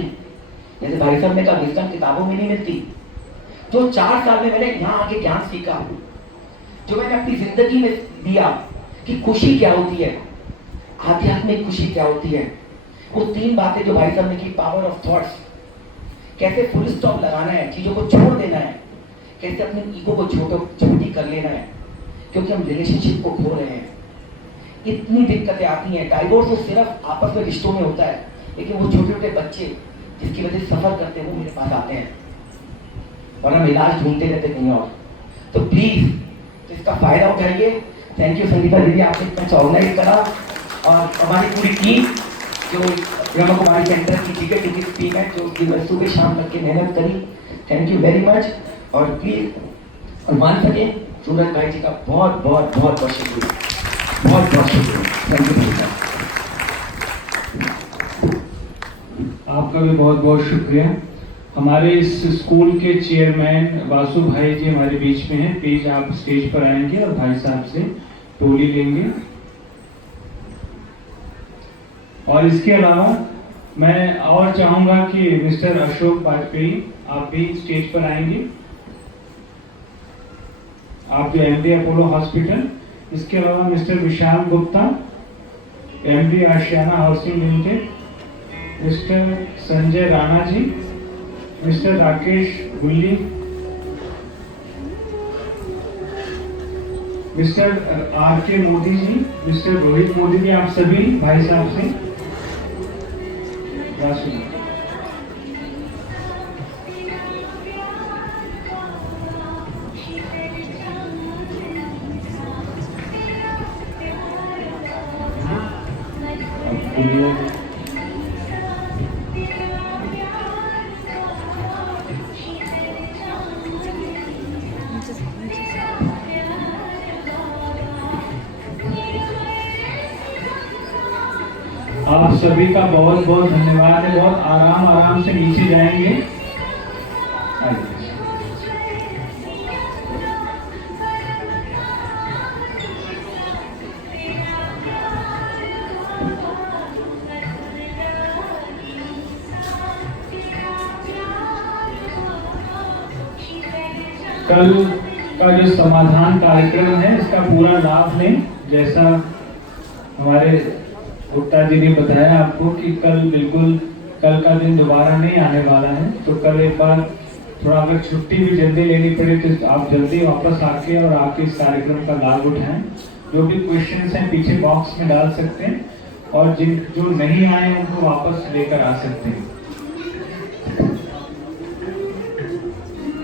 जैसे भाई साहब ने कहा विजडम किताबों में नहीं मिलती। जो 4 साल में मैंने यहाँ आके ज्ञान सीखा, जो मैंने अपनी जिंदगी में दिया कि खुशी क्या होती है, आध्यात्मिक खुशी क्या होती है, वो 3 बातें जो भाई साहब ने की, पावर ऑफ थॉट्स, कैसे फुल स्टॉप लगाना है, चीजों को छोड़ देना है, कैसे अपने ईगो को छोटी कर लेना है, क्योंकि हम रिलेशनशिप को खो रहे हैं। इतनी दिक्कतें आती हैं। डाइवोर्स तो सिर्फ आपस में रिश्तों में होता है, लेकिन वो छोटे छोटे बच्चे जिसकी वजह से सफर करते हैं वो मेरे पास आते हैं और हम इलाज ढूंढते रहते कहीं और। तो प्लीज इसका फायदा उठाइए। थैंक यू संगीता दीदी, आपने इतना अच्छा ऑर्गेनाइज करा, और हमारी पूरी टीम जो ब्रह्मा कुमारी सेंटर की टिकट टीम है जो सुबह शाम तक के मेहनत करी, थैंक यू वेरी मच। और प्लीज मान सके सूरज भाई जी का बहुत बहुत बहुत बहुत शुक्रिया, बहुत बहुत शुक्रिया। Thank you. आपका भी बहुत बहुत शुक्रिया। हमारे इस स्कूल के चेयरमैन वासु भाई जी हमारे बीच में हैं। प्लीज आप स्टेज पर आएंगे और भाई साहब से टोली लेंगे। और इसके अलावा मैं और चाहूंगा कि मिस्टर अशोक वाजपेयी आप भी स्टेज पर आएंगे, आप जो एमडी अपोलो हॉस्पिटल। इसके अलावा mister Vishal Gupta, MD Ashiana housing limited, mister Sanjay Rana ji, mister Rakesh Gulli, mister R K Modi ji, mister Rohit Modi ji, आप सभी भाई साहब से राशि। आप सभी का बहुत बहुत धन्यवाद है। बहुत आराम से नीचे जाएंगे। कल का जो समाधान कार्यक्रम है इसका पूरा लाभ लें। जैसा हमारे गुप्ता जी ने बताया आपको कि कल का दिन दोबारा नहीं आने वाला है, तो कल एक बार थोड़ा अगर छुट्टी भी जल्दी लेनी पड़े तो आप जल्दी वापस आके और आके इस कार्यक्रम का लाभ उठाएं। जो भी क्वेश्चंस हैं पीछे बॉक्स में डाल सकते हैं, और जो नहीं आए उनको वापस लेकर आ सकते हैं।